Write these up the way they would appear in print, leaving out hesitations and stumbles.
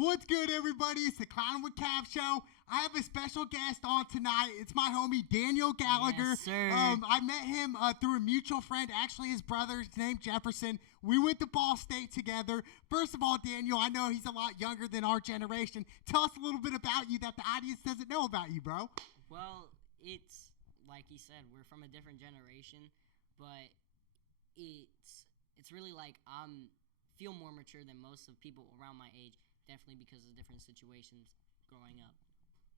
What's good, everybody? It's the Clown with Cav show. I have a special guest on tonight. It's my homie Daniel Gallagher. Yes, sir. I met him through a mutual friend, actually his brother's named Jefferson. We went to Ball State together. First of all, Daniel, I know he's a lot younger than our generation. Tell us a little bit about you that the audience doesn't know about you, bro. Well, it's like he said, we're from a different generation, but it's really like feel more mature than most of people around my age. Definitely because of different situations growing up.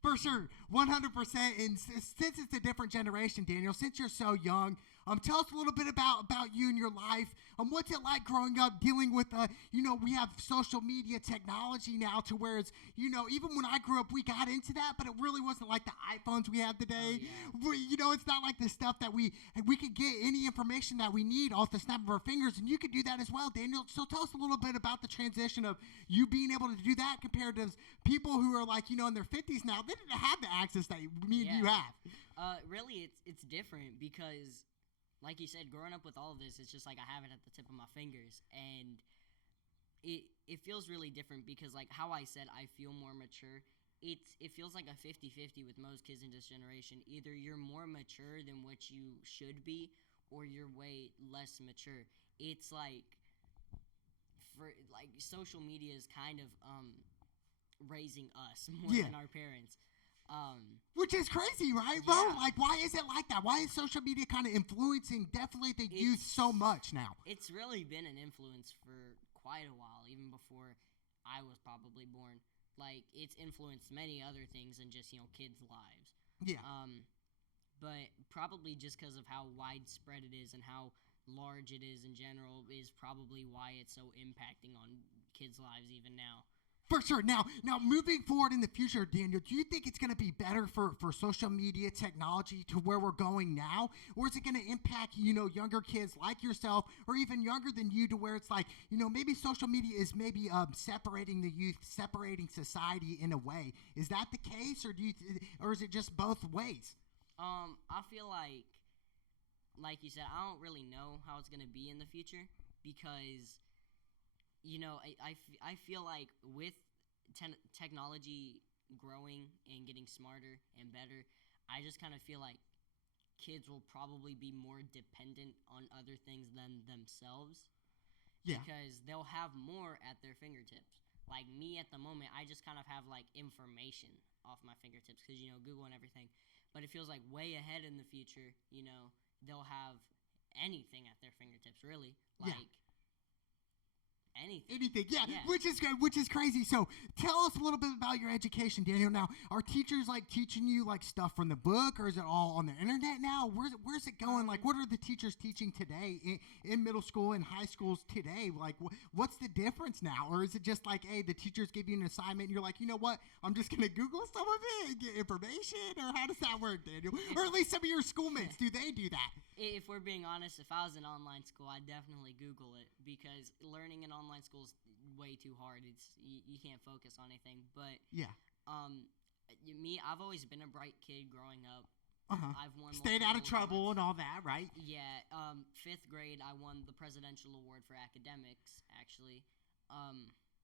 For sure, 100%. And since it's a different generation, Daniel, since you're so young, tell us a little bit about you and your life. What's it like growing up dealing with, we have social media technology now to where it's, even when I grew up, we got into that, but it really wasn't like the iPhones we have today. Oh, yeah. It's not like the stuff that we could get any information that we need off the snap of our fingers, and you could do that as well, Daniel. So tell us a little bit about the transition of you being able to do that compared to people who are like, in their 50s now. They didn't have the access that me and you have. Really, it's different because, like you said, growing up with all of this, it's just like I have it at the tip of my fingers, and it feels really different because, like how I said, I feel more mature. It feels like a 50-50 with most kids in this generation. Either you're more mature than what you should be, or you're way less mature. It's like social media is kind of raising us more than our parents. Which is crazy, right, bro? Yeah. Like, why is it like that? Why is social media kind of influencing definitely the youth so much now? It's really been an influence for quite a while, even before I was probably born. Like, it's influenced many other things than just, kids' lives. Yeah. But probably just because of how widespread it is and how large it is in general is probably why it's so impacting on kids' lives even now. For sure. Now, moving forward in the future, Daniel, do you think it's going to be better for social media technology to where we're going now? Or is it going to impact, younger kids like yourself or even younger than you to where it's like, maybe social media is maybe separating the youth, separating society in a way? Is that the case or is it just both ways? I feel like you said, I don't really know how it's going to be in the future because I feel like with technology growing and getting smarter and better, I just kind of feel like kids will probably be more dependent on other things than themselves. Yeah. Because they'll have more at their fingertips. Like me at the moment, I just kind of have like information off my fingertips because, Google and everything. But it feels like way ahead in the future, they'll have anything at their fingertips, really. Like, Anything, yeah. Which is crazy. So tell us a little bit about your education, Daniel. Now, are teachers like teaching you like stuff from the book, or is it all on the internet now? Where's it going? Like, what are the teachers teaching today in middle school and high schools today? Like, what's the difference now? Or is it just like, hey, the teachers give you an assignment, and you're like, you know what? I'm just gonna Google some of it and get information, or how does that work, Daniel? Or at least some of your schoolmates, do they do that? If we're being honest, if I was in online school, I'd definitely Google it because learning in online school is way too hard. You can't focus on anything. But I've always been a bright kid growing up. I've won stayed out of trouble and all that, right? Yeah. 5th grade, I won the presidential award for academics. Actually,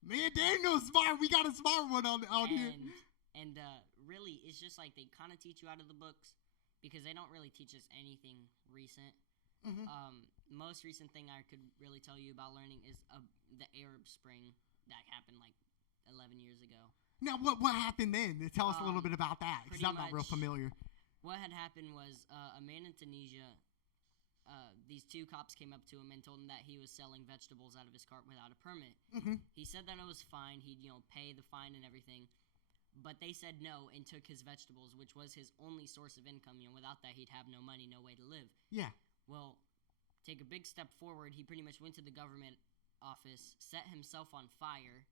me and Daniel's smart. We got a smart one on here. And really, it's just like they kind of teach you out of the books. Because they don't really teach us anything recent. Most recent thing I could really tell you about learning is the Arab Spring that happened like 11 years ago. Now, what happened then? Tell us a little bit about that, because I'm not real familiar. What had happened was a man in Tunisia, these 2 cops came up to him and told him that he was selling vegetables out of his cart without a permit. He said that it was fine. He'd, pay the fine and everything. But they said no and took his vegetables, which was his only source of income. Without that, he'd have no money, no way to live. Yeah. Well, take a big step forward. He pretty much went to the government office, set himself on fire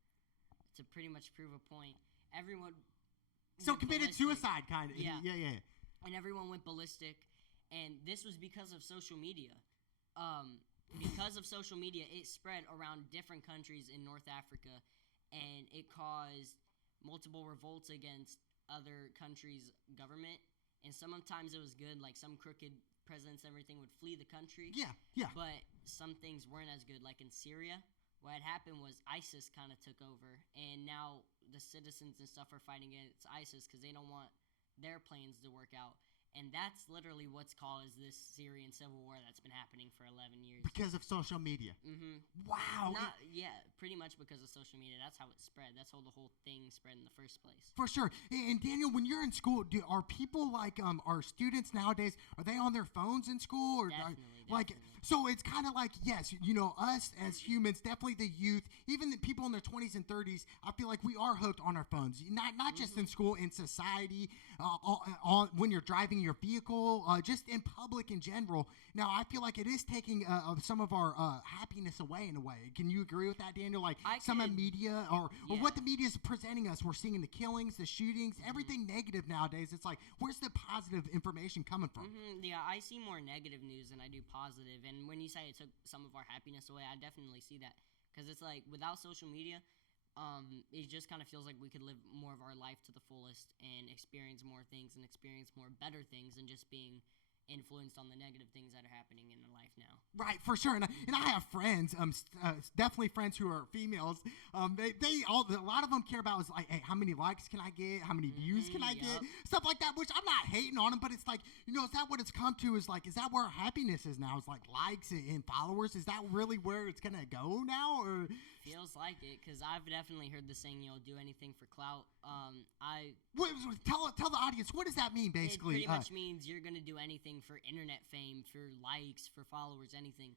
to pretty much prove a point. Everyone committed suicide, kind of. Yeah. Yeah. And everyone went ballistic. And this was because of social media. Because of social media, it spread around different countries in North Africa. And it caused multiple revolts against other countries' government, and sometimes it was good, like some crooked presidents and everything would flee the country. Yeah. But some things weren't as good, like in Syria. What had happened was ISIS kind of took over, and now the citizens and stuff are fighting against ISIS because they don't want their plans to work out. And that's literally what's caused this Syrian civil war that's been happening for 11 years. Because of social media. Mm-hmm. Wow. Pretty much because of social media. That's how it spread. That's how the whole thing spread in the first place. For sure. And Daniel, when you're in school, are people like are students nowadays? Are they on their phones in school, or definitely. So it's kind of like, yes, us as humans, definitely the youth, even the people in their 20s and 30s. I feel like we are hooked on our phones, not just in school, in society, when you're driving your vehicle, just in public in general. Now, I feel like it is taking some of our happiness away in a way. Can you agree with that, Daniel? Like some of media or what the media is presenting us, we're seeing the killings, the shootings, everything negative nowadays. It's like, where's the positive information coming from? Yeah, I see more negative news than I do positive. And when you say it took some of our happiness away, I definitely see that. Because it's like, without social media, it just kind of feels like we could live more of our life to the fullest and experience more things and experience more better things than just being influenced on the negative things that are happening in our life now. Right, for sure. And I have friends, definitely friends who are females. A lot of them care about is like, hey, how many likes can I get? How many views can I get? Stuff like that, which I'm not hating on them, but it's like, is that what it's come to? Is that where our happiness is now? Is like likes and followers? Is that really where it's going to go now? Or feels like it, because I've definitely heard the saying, do anything for clout. Tell the audience, what does that mean, basically? It pretty much means you're going to do anything for internet fame, for likes, for followers, anything.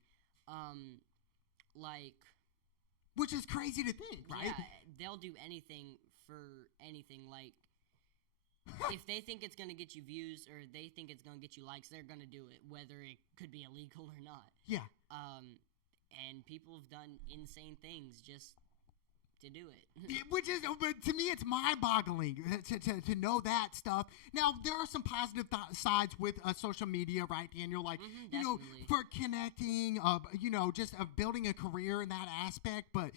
Which is crazy to think, right? Yeah, they'll do anything for anything. Like, if they think it's going to get you views or they think it's going to get you likes, they're going to do it, whether it could be illegal or not. Yeah. And people have done insane things just to do it. Which is, but to me, it's mind-boggling to know that stuff. Now, there are some positive sides with social media, right, Daniel? Like, for connecting, just building a career in that aspect. But,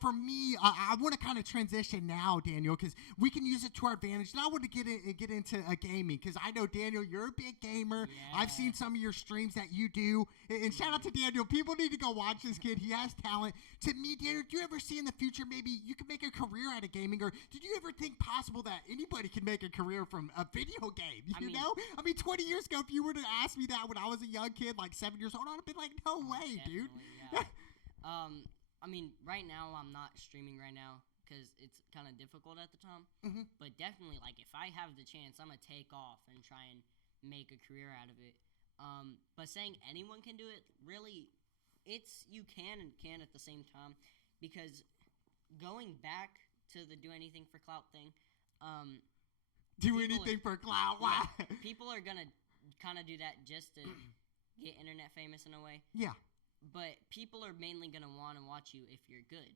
for me, I want to kind of transition now, Daniel, because we can use it to our advantage. And I want to get into gaming, because I know, Daniel, you're a big gamer. Yeah. I've seen some of your streams that you do. And shout out to Daniel. People need to go watch this kid. He has talent. To me, Daniel, do you ever see in the future maybe you could make a career out of gaming, or did you ever think possible that anybody could make a career from a video game? I mean, 20 years ago, if you were to ask me that when I was a young kid, like 7 years old, I'd have been like, no way, dude. Yeah. I mean, right now I'm not streaming right now because it's kind of difficult at the time. But definitely, like, if I have the chance, I'm gonna take off and try and make a career out of it. But saying anyone can do it, really, you can and can't at the same time, because going back to the do anything for clout thing, for clout? Wow. People are gonna kind of do that just to get internet famous in a way. Yeah. But people are mainly gonna want to watch you if you're good.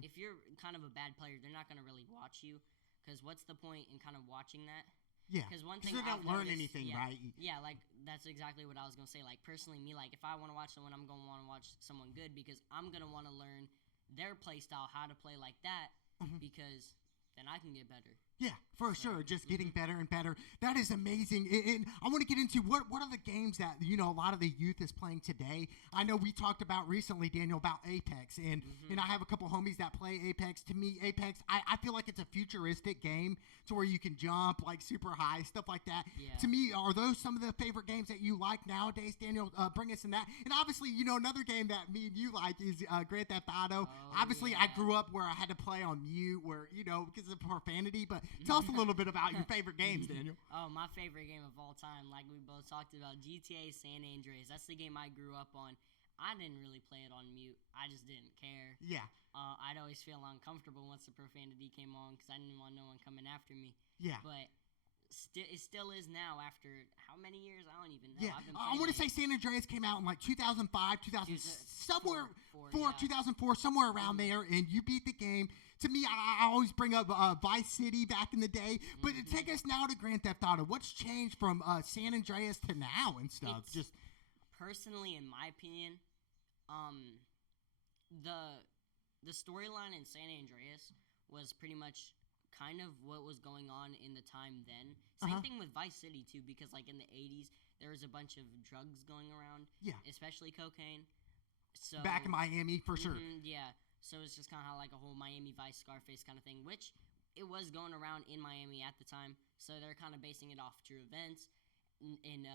If you're kind of a bad player, they're not gonna really watch you, because what's the point in kind of watching that? Yeah. Because one thing they don't learn anything, yeah, right? Yeah, like that's exactly what I was gonna say. Like personally, me, like if I want to watch someone, I'm gonna want to watch someone good, because I'm gonna want to learn their play style, how to play like that, because then I can get better. Yeah, for sure. Just getting better and better. That is amazing. And I want to get into what are the games that, a lot of the youth is playing today. I know we talked about recently, Daniel, about Apex. And I have a couple homies that play Apex. To me, Apex, I feel like it's a futuristic game to where you can jump like super high, stuff like that. Yeah. To me, are those some of the favorite games that you like nowadays, Daniel? Bring us in that. And obviously, another game that me and you like is Grand Theft Auto. Obviously, I grew up where I had to play on mute, where, because of profanity. But tell us a little bit about your favorite games, Daniel. Oh, my favorite game of all time, like we both talked about, GTA San Andreas. That's the game I grew up on. I didn't really play it on mute. I just didn't care. Yeah. I'd always feel uncomfortable once the profanity came on, because I didn't want no one coming after me. Yeah. But it still is now after how many years? I don't even know. Yeah. I want to say San Andreas came out in like 2005, 2004, 2004, somewhere around there, and you beat the game. To me, I always bring up Vice City back in the day, but take us now to Grand Theft Auto. What's changed from San Andreas to now and stuff? Just personally, in my opinion, the storyline in San Andreas was pretty much kind of what was going on in the time then. Same thing with Vice City too, because like in the 80s, there was a bunch of drugs going around. Yeah. Especially cocaine. So back in Miami, for sure. Yeah. So it's just kind of like a whole Miami Vice Scarface kind of thing, which it was going around in Miami at the time, so they're kind of basing it off true events in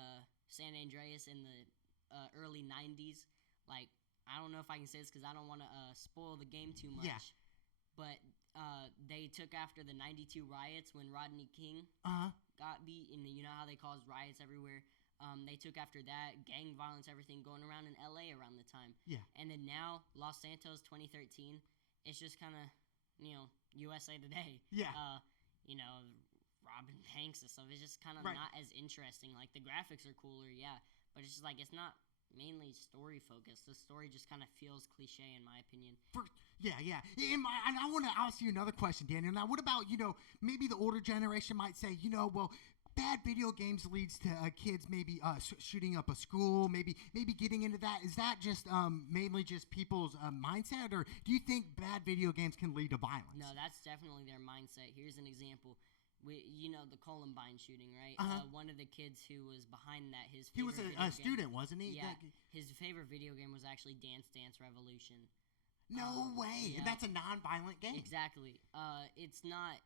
San Andreas in the early 90s. Like, I don't know if I can say this because I don't want to spoil the game too much. Yeah. But they took after the 92 riots when Rodney King got beat, and you know how they caused riots everywhere. They took after that, gang violence, everything going around in LA around the time. Yeah. And then now, Los Santos 2013, it's just kind of, USA Today. Yeah. Robin Hanks and stuff. It's just kind of Right. not as interesting. Like, the graphics are cooler, yeah, but it's just like, it's not mainly story focused. The story just kind of feels cliche in my opinion. Yeah. And I want to ask you another question, Daniel. Now, what about, maybe the older generation might say, well, bad video games leads to kids maybe shooting up a school, maybe getting into that. Is that just mainly just people's mindset, or do you think bad video games can lead to violence? No, that's definitely their mindset. Here's an example. The Columbine shooting, right? One of the kids who was behind that, he was a student, wasn't he? Yeah, his favorite video game was actually Dance Dance Revolution. No way. Yeah. That's a non-violent game. Exactly. It's not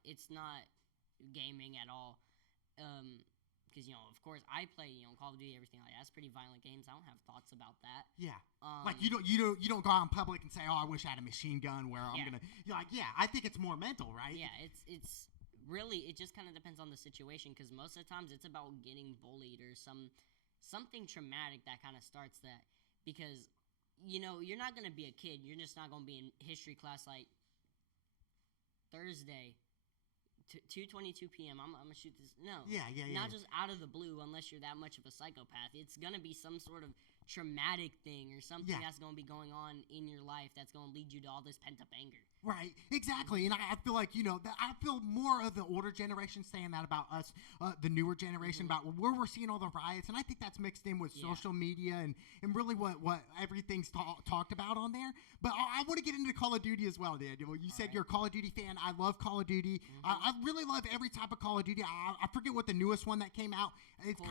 gaming at all. Because of course I play Call of Duty, everything like that. That's pretty violent games. I don't have thoughts about that. Yeah. Like you don't go out in public and say, "Oh, I wish I had a machine gun where I'm gonna." You're like, yeah, I think it's more mental, right? Yeah, it's really, it just kind of depends on the situation, because most of the times it's about getting bullied or something traumatic that kind of starts that. Because you're not gonna be a kid. You're just not gonna be in history class like Thursday. 2:22 p.m. I'm gonna shoot this. No. Yeah. Not just out of the blue, unless you're that much of a psychopath. It's gonna be some sort of traumatic thing or something that's gonna be going on in your life that's gonna lead you to all this pent up anger. Right, exactly. And I feel like, I feel more of the older generation saying that about us, the newer generation, about where we're seeing all the riots. And I think that's mixed in with social media and really what everything's talked about on there. But I want to get into Call of Duty as well, Daniel. You said you're a Call of Duty fan. I love Call of Duty. I really love every type of Call of Duty. I forget what the newest one that came out. It's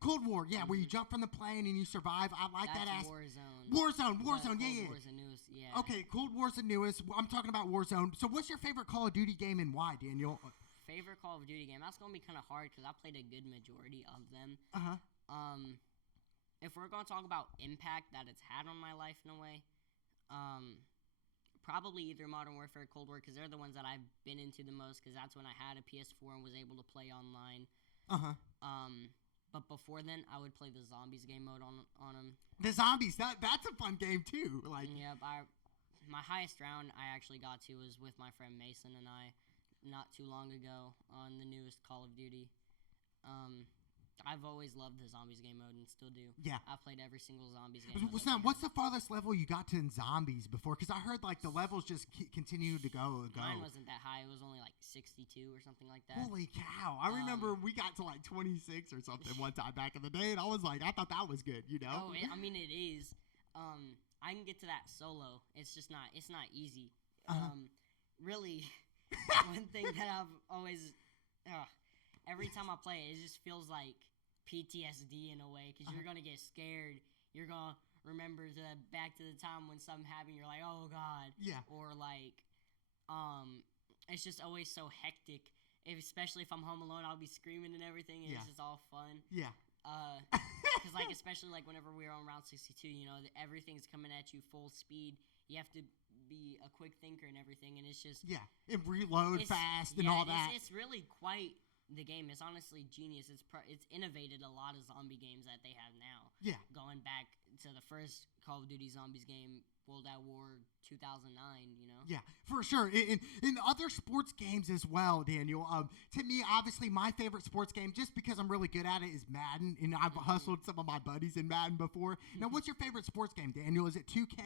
Cold War, yeah, where you jump from the plane and you survive. I like that Warzone. Warzone, Cold yeah. War's the newest, yeah. Okay, Cold War's the newest. I'm talking about Warzone. So what's your favorite Call of Duty game and why, Daniel? Favorite Call of Duty game? That's going to be kind of hard because I played a good majority of them. If we're going to talk about impact that it's had on my life in a way, probably either Modern Warfare or Cold War, because they're the ones that I've been into the most, because that's when I had a PS4 and was able to play online. But before then, I would play the Zombies game mode on them. The Zombies, that's a fun game too. Yep, my highest round I actually got to was with my friend Mason and I, not too long ago on the newest Call of Duty. I've always loved the Zombies game mode and still do. Yeah. I've played every single Zombies game mode. What's the farthest level you got to in Zombies before? Because I heard the levels just continue to go. Mine wasn't that high. It was only 62 or something like that. Holy cow. I remember we got to 26 or something one time back in the day, and I was like, I thought that was good, Oh, it is. I can get to that solo. It's just not easy. Really, one thing that I've always, every time I play it just feels like PTSD in a way, because you're going to get scared. You're going to remember back to the time when something happened. You're like, oh, God. Yeah. Or it's just always so hectic. Especially if I'm home alone, I'll be screaming and everything, and it's just all fun. Yeah. Because especially whenever we're on round 62, everything's coming at you full speed. You have to be a quick thinker and everything, and it's just and reload fast and all that. It's really quite the game. Is honestly genius. It's innovated a lot of zombie games that they have now. Yeah, going back to the first Call of Duty Zombies game, World at War 2009. Yeah, for sure. In other sports games as well, Daniel. To me, obviously, my favorite sports game, just because I'm really good at it, is Madden, and I've hustled some of my buddies in Madden before. Now, what's your favorite sports game, Daniel? Is it 2K?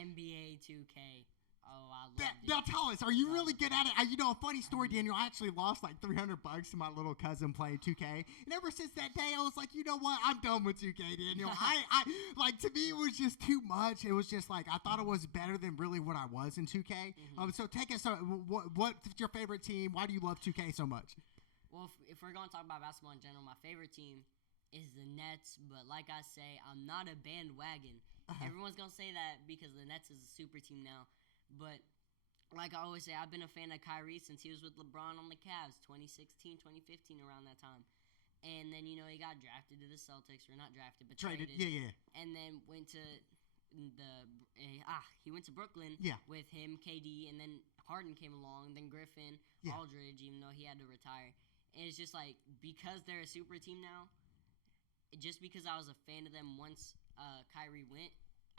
NBA 2K. Oh, I love it. Now tell us, are you really good at it? A funny story, Daniel. I actually lost $300 to my little cousin playing 2K, and ever since that day, I was like, you know what? I'm done with 2K, Daniel. I to me, it was just too much. It was just I thought it was better than really what I was in 2K. So take us. What's your favorite team? Why do you love 2K so much? Well, if we're going to talk about basketball in general, my favorite team is the Nets. But like I say, I'm not a bandwagon. Everyone's gonna say that because the Nets is a super team now. But like I always say, I've been a fan of Kyrie since he was with LeBron on the Cavs, 2016, 2015, around that time. And then, you know, he got drafted to the Celtics, or not drafted, but traded. Yeah. And then went to he went to Brooklyn Yeah. with him, KD, and then Harden came along, then Griffin, Yeah. Aldridge, even though he had to retire. And it's just like, because they're a super team now, just because I was a fan of them once Kyrie went,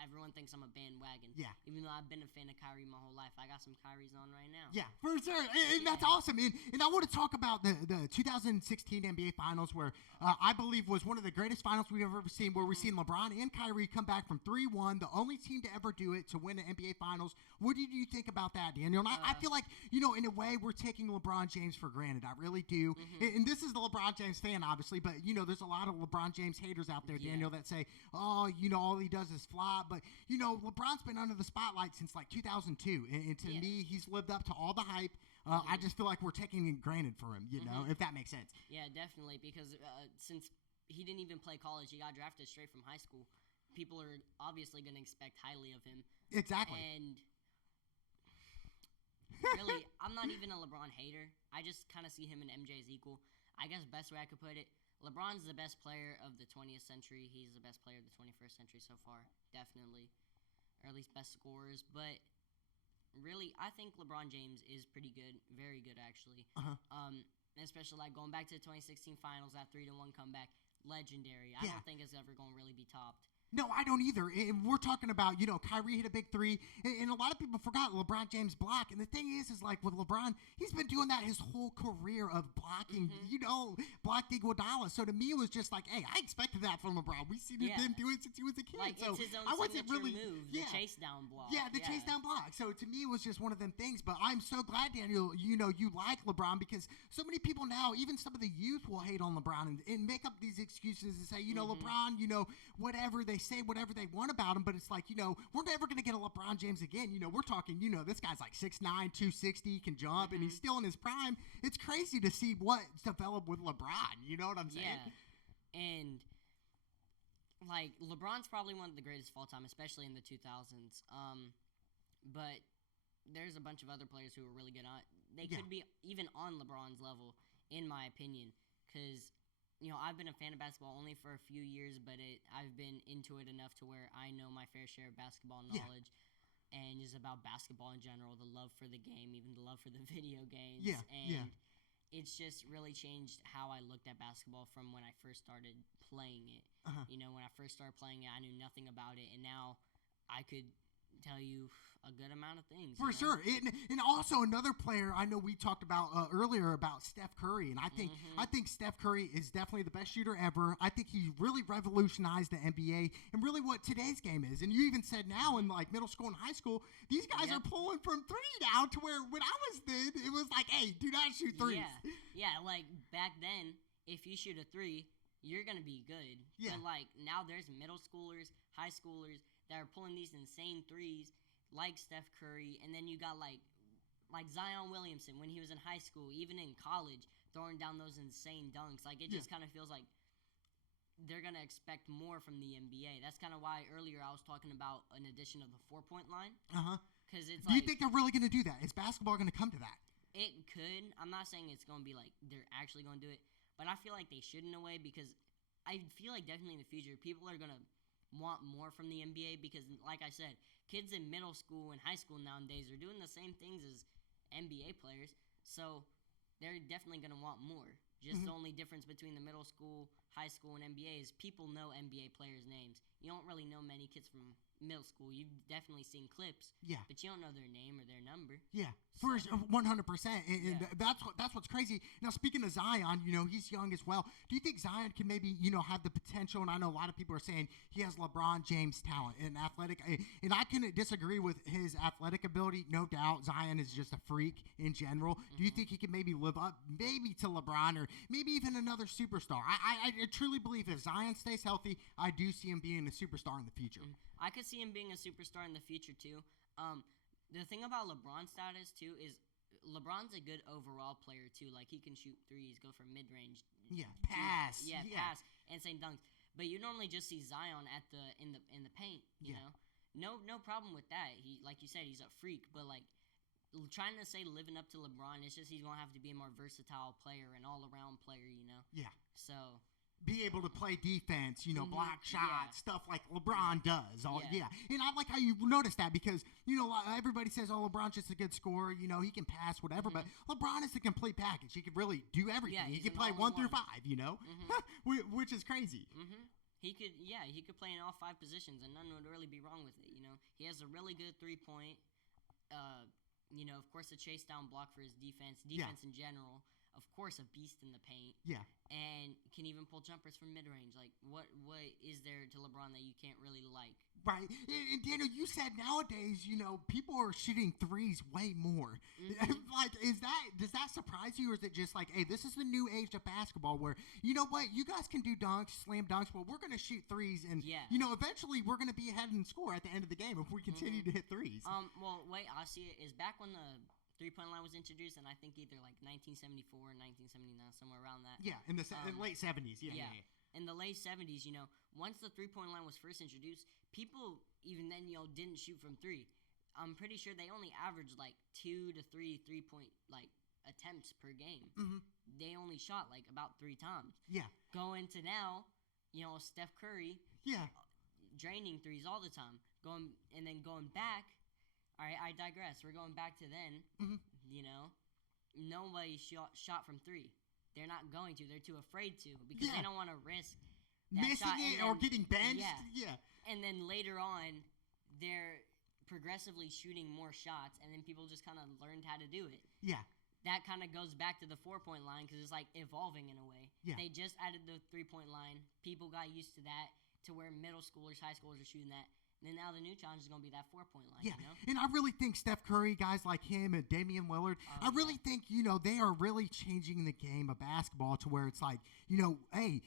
everyone thinks I'm a bandwagon. Yeah. Even though I've been a fan of Kyrie my whole life. I got some Kyries on right now. Yeah, for sure. And that's awesome. And I want to talk about the 2016 NBA Finals, where I believe was one of the greatest finals we've ever seen, where we've seen LeBron and Kyrie come back from 3-1, the only team to ever do it, to win an NBA Finals. What did you think about that, Daniel? And I feel like, you know, in a way, we're taking LeBron James for granted. I really do. And this is the LeBron James fan, obviously, but, you know, there's a lot of LeBron James haters out there, Daniel, that say, oh, you know, all he does is flop. But, you know, LeBron's been under the spotlight since like 2002, and to me, he's lived up to all the hype. I just feel like we're taking it granted for him, you know, if that makes sense. Yeah, definitely, because since he didn't even play college, he got drafted straight from high school. People are obviously going to expect highly of him. Exactly. And really, I'm not even a LeBron hater. I just kind of see him and MJ as equal. I guess best way I could put it, LeBron's the best player of the 20th century. He's the best player of the 21st century so far, definitely. Or at least best scorers. But really, I think LeBron James is pretty good. Very good, actually. Especially like going back to the 2016 finals, that 3-1 comeback. Legendary. I don't think it's ever going to really be topped. No, I don't either. And we're talking about, you know, Kyrie hit a big three, and a lot of people forgot LeBron James block. And the thing is like with LeBron, he's been doing that his whole career of blocking, you know, blocked Iguodala. So to me, it was just like, hey, I expected that from LeBron. We've seen him do it since he was a kid. Like, so it's his own I wasn't really move, the chase down block. Yeah, the chase down block. So to me, it was just one of them things. But I'm so glad, Daniel, you know, you like LeBron, because so many people now, even some of the youth, will hate on LeBron and make up these excuses and say, you know, LeBron, you know, whatever, they say whatever they want about him, but it's like, you know, we're never going to get a LeBron James again. You know, we're talking, you know, this guy's like 6'9", 260, can jump, and he's still in his prime. It's crazy to see what's developed with LeBron. You know what I'm saying? Yeah, and like LeBron's probably one of the greatest of all time, especially in the 2000s. But there's a bunch of other players who are really good on. They could be even on LeBron's level, in my opinion, because, you know, I've been a fan of basketball only for a few years, but I've been into it enough to where I know my fair share of basketball knowledge, and just about basketball in general, the love for the game, even the love for the video games. And it's just really changed how I looked at basketball from when I first started playing it. You know, when I first started playing it, I knew nothing about it, and now I could tell you a good amount of things. For sure. And also another player I know we talked about earlier about Steph Curry, and I think Steph Curry is definitely the best shooter ever. I think he really revolutionized the NBA and really what today's game is. And you even said now in like middle school and high school, these guys are pulling from three now, to where when I was then, it was like, hey, do not shoot threes. Yeah, like back then, if you shoot a three, you're going to be good. Yeah. But like now there's middle schoolers, high schoolers that are pulling these insane threes, like Steph Curry, and then you got like Zion Williamson when he was in high school, even in college, throwing down those insane dunks. Like, it just kind of feels like they're going to expect more from the NBA. That's kind of why earlier I was talking about an addition of the 4-point line. Because it's do you think they're really going to do that? Is basketball going to come to that? It could. I'm not saying it's going to be like they're actually going to do it, but I feel like they should in a way, because I feel like definitely in the future people are going to want more from the NBA, because like I said, kids in middle school and high school nowadays are doing the same things as NBA players, so they're definitely going to want more. Just the only difference between the middle school, high school, and NBA is people know NBA players' names. You don't really know many kids from middle school. You've definitely seen clips, but you don't know their name or their number. Yeah, for 100%. And that's what's crazy. Now, speaking of Zion, you know, he's young as well. Do you think Zion can maybe, you know, have the potential? And I know a lot of people are saying he has LeBron James talent and athletic. And I can disagree with his athletic ability. No doubt, Zion is just a freak in general. Do you think he can maybe live up maybe to LeBron or maybe even another superstar? I truly believe if Zion stays healthy, I do see him being a superstar in the future. I could see him being a superstar in the future, too. The thing about LeBron's status, too, is LeBron's a good overall player, too. Like, he can shoot threes, go for mid-range. Pass. Pass, and same dunks. But you normally just see Zion in the paint, you know? No problem with that. He, like you said, he's a freak. But, like, trying to say living up to LeBron. It's just he's gonna have to be a more versatile player, an all-around player, you know. Yeah. So Be able to play defense, block shots, yeah. stuff like LeBron does. Yeah. And I like how you notice that because, everybody says, oh, LeBron's just a good scorer. He can pass, whatever. But LeBron is the complete package. He can really do everything. Yeah, he he's can an play 1 through 5, Mm-hmm. which is crazy. Mm-hmm. He could play in all 5 positions, and none would really be wrong with it. He has a really good 3-point. Of course, a chase down block for his defense in general. Of course, a beast in the paint. Yeah. And can even pull jumpers from mid-range. Like, what is there to LeBron that you can't really like? Right. And Daniel, you said nowadays, people are shooting threes way more. Mm-hmm. Does that surprise you, or is it just like, hey, this is the new age of basketball where, you know what, you guys can do dunks, slam dunks, but we're going to shoot threes, and, eventually we're going to be ahead and score at the end of the game if we continue to hit threes. Well, wait, I see it is back when the 3-point line was introduced, and I think either like 1974 or 1979, somewhere around that. Yeah, in the late 70s. Yeah. In the late 70s, once the 3-point line was first introduced, people even then, didn't shoot from 3. I'm pretty sure they only averaged like 2 to 3 3-point like attempts per game. Mm-hmm. They only shot like about 3 times. Yeah. Going to now, Steph Curry. Yeah. Draining threes all the time. Going back. All right, I digress. We're going back to then. Mm-hmm. Nobody shot from 3. They're not going to. They're too afraid to because they don't want to risk that missing shot it or getting benched. Yeah. And then later on, they're progressively shooting more shots, and then people just kind of learned how to do it. Yeah. That kind of goes back to the 4-point line because it's like evolving in a way. Yeah. They just added the 3-point line. People got used to that to where middle schoolers, high schoolers are shooting that. And now the new challenge is going to be that 4-point line. Yeah, and I really think Steph Curry, guys like him and Damian Lillard, I really think, they are really changing the game of basketball to where it's like, hey,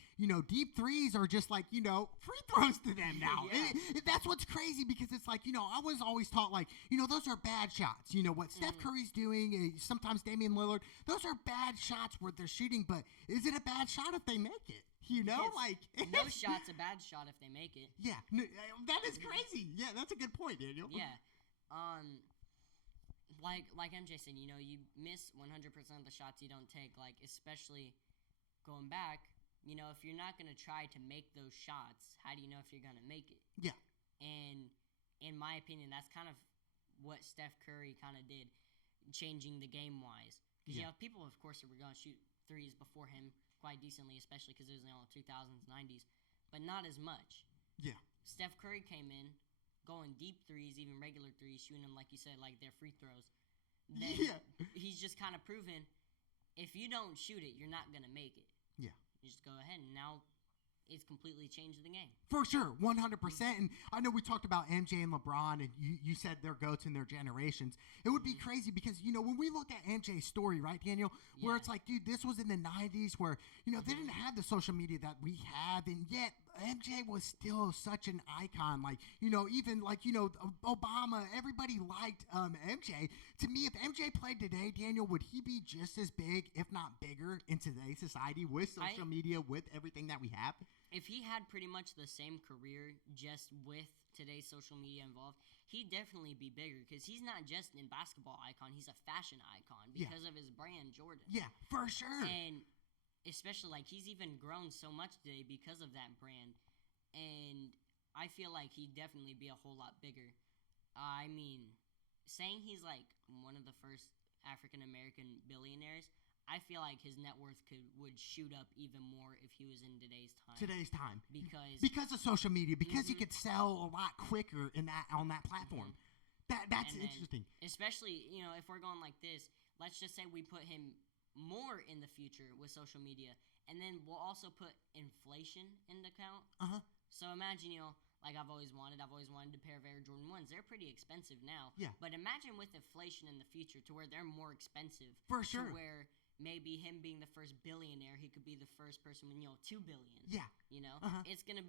deep threes are just like, free throws to them now. That's what's crazy because it's like, I was always taught like, those are bad shots. What Steph Curry's doing, sometimes Damian Lillard, those are bad shots where they're shooting, but is it a bad shot if they make it? No shot's a bad shot if they make it. Yeah, that is crazy. Yeah, that's a good point, Daniel. Yeah, like MJ said, you miss 100% of the shots you don't take. Like especially going back, if you're not gonna try to make those shots, how do you know if you're gonna make it? Yeah. And in my opinion, that's kind of what Steph Curry kind of did, changing the game wise. Because people of course were gonna shoot threes before him quite decently, especially because it was in the 2000s, 90s, but not as much. Yeah. Steph Curry came in, going deep threes, even regular threes, shooting them, like you said, like they're free throws. Then he's just kind of proven, if you don't shoot it, you're not going to make it. Yeah. You just go ahead, and now it's completely changed the game. For sure, 100%. And I know we talked about MJ and LeBron, and you said their goats in their generations. It would be crazy because, when we look at MJ's story, right, Daniel, where it's like, dude, this was in the 90s where, they didn't have the social media that we have, and yet MJ was still such an icon. Like, even like, Obama, everybody liked MJ. To me, if MJ played today, Daniel, would he be just as big, if not bigger, in today's society with social media, with everything that we have? If he had pretty much the same career just with today's social media involved, he'd definitely be bigger because he's not just an basketball icon, he's a fashion icon because of his brand, Jordan. Yeah, for sure. And especially, like, he's even grown so much today because of that brand. And I feel like he'd definitely be a whole lot bigger. I mean, saying he's, like, one of the first African-American billionaires, I feel like his net worth would shoot up even more if he was in today's time. Because of social media, because he could sell a lot quicker on that platform. That's interesting. Especially, if we're going like this, let's just say we put him more in the future with social media, and then we'll also put inflation into account. So imagine, like I've always wanted a pair of Air Jordan 1s. They're pretty expensive now. Yeah. But imagine with inflation in the future to where they're more expensive. For sure. To where maybe him being the first billionaire, he could be the first person with, $2 billion. Yeah. It's gonna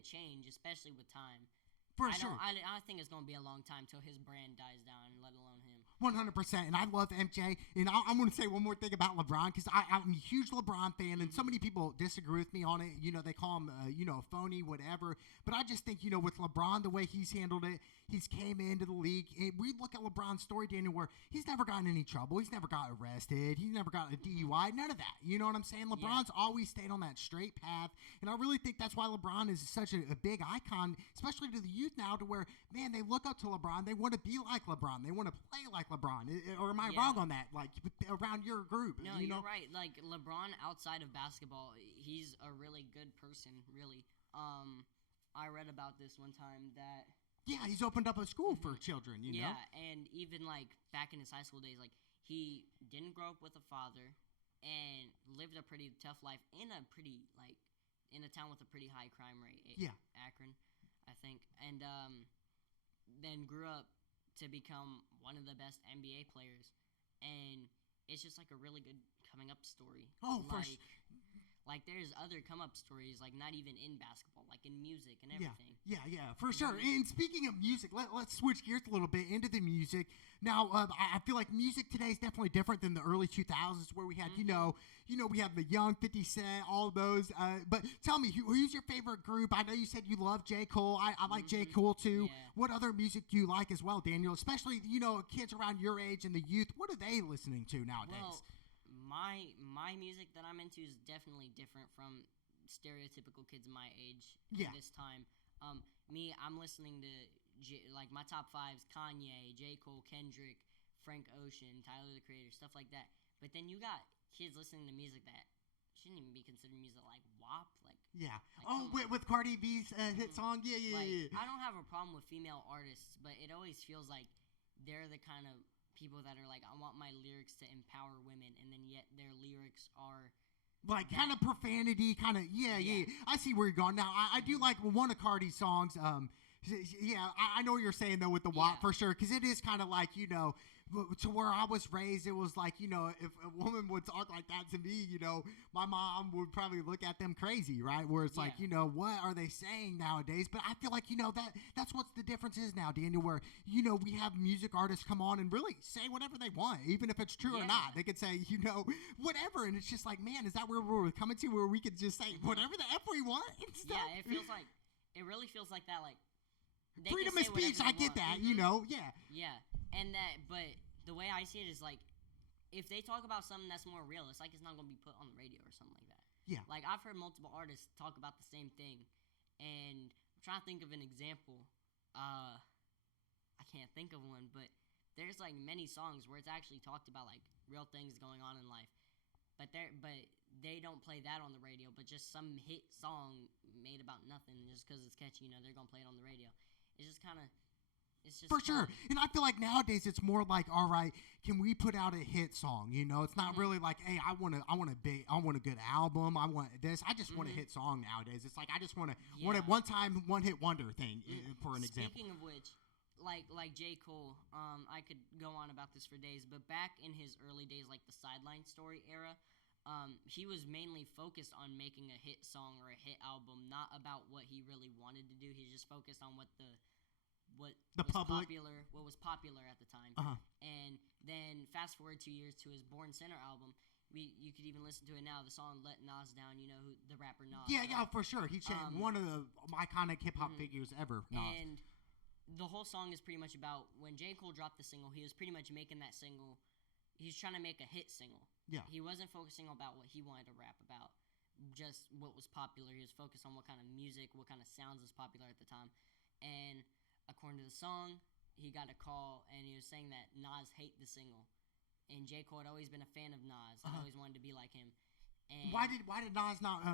change, especially with time. For sure. I think it's gonna be a long time till his brand dies down, let alone him. 100%, and I love MJ. And I'm going to say one more thing about LeBron because I'm a huge LeBron fan, and so many people disagree with me on it. They call him, a phony, whatever. But I just think, with LeBron, the way he's handled it, he's came into the league. And we look at LeBron's story, Daniel, where he's never gotten any trouble. He's never got arrested. He's never got a DUI. None of that. You know what I'm saying? LeBron's always stayed on that straight path, and I really think that's why LeBron is such a big icon, especially to the youth now, to where, man, they look up to LeBron. They want to be like LeBron. They want to play like LeBron. Or am I wrong on that? Like, around your group? No, you're right. Like, LeBron, outside of basketball, he's a really good person, really. I read about this one time that... Yeah, he's opened up a school for children, you know? Yeah, and even, like, back in his high school days, like, he didn't grow up with a father and lived a pretty tough life in a pretty, like, in a town with a pretty high crime rate. Akron, I think. And then grew up to become one of the best NBA players. And it's just, like, a really good coming-up story. Oh, Like, there's other come-up stories, like, not even in basketball, like, in music and everything. Yeah, for sure. And speaking of music, let's switch gears a little bit into the music. Now, I feel like music today is definitely different than the early 2000s where we had, we have the Young, 50 Cent, all those. But tell me, who's your favorite group? I know you said you love J. Cole. I like J. Cole, too. Yeah. What other music do you like as well, Daniel? Especially, kids around your age and the youth. What are they listening to nowadays? Well, my music that I'm into is definitely different from stereotypical kids my age at this time. I'm listening to my top 5's Kanye, J. Cole, Kendrick, Frank Ocean, Tyler the Creator, stuff like that. But then you got kids listening to music that shouldn't even be considered music, like WAP, with Cardi B's hit song, yeah. I don't have a problem with female artists, but it always feels like they're the kind of people that are like, I want my lyrics to empower women, and then yet their lyrics are like kind of profanity, kind of I see where you're going. Now I do like one of Cardi's songs. I know what you're saying though with the WAP for sure, because it is kind of like to where I was raised, it was like, if a woman would talk like that to me, my mom would probably look at them crazy, right? Where it's like, what are they saying nowadays? But I feel like, that's what the difference is now, Daniel, where, we have music artists come on and really say whatever they want, even if it's true or not. They could say, whatever. And it's just like, man, is that where we're coming to, where we could just say whatever the F we want and stuff? Yeah, it really feels like that, like, freedom of speech, I get that, Yeah, and but the way I see it is like, if they talk about something that's more real, it's like it's not going to be put on the radio or something like that. Yeah. Like, I've heard multiple artists talk about the same thing, and I'm trying to think of an example. I can't think of one, but there's, like, many songs where it's actually talked about, like, real things going on in life. But they don't play that on the radio, but just some hit song made about nothing just because it's catchy, they're going to play it on the radio. It's just kind of... For sure. And I feel like nowadays it's more like, all right, can we put out a hit song? It's not really like, hey, I want a good album. I want this. I just want a hit song nowadays. It's like I just want a one-time, one-hit wonder thing, for an example. Speaking of which, like J. Cole, I could go on about this for days, but back in his early days, like the Sideline Story era, he was mainly focused on making a hit song or a hit album, not about what he really wanted to do. He just focused on what was popular at the time. And then fast forward 2 years to his Born Center album. You could even listen to it now. The song "Let Nas Down." You know who the rapper Nas? Yeah, for sure. He's one of the iconic hip hop figures ever. Nas. And the whole song is pretty much about when J. Cole dropped the single. He was pretty much making that single. He's trying to make a hit single. Yeah. He wasn't focusing about what he wanted to rap about, just what was popular. He was focused on what kind of music, what kind of sounds was popular at the time. And according to the song, he got a call, and he was saying that Nas hate the single. And J. Cole had always been a fan of Nas. I always wanted to be like him. And why did Nas not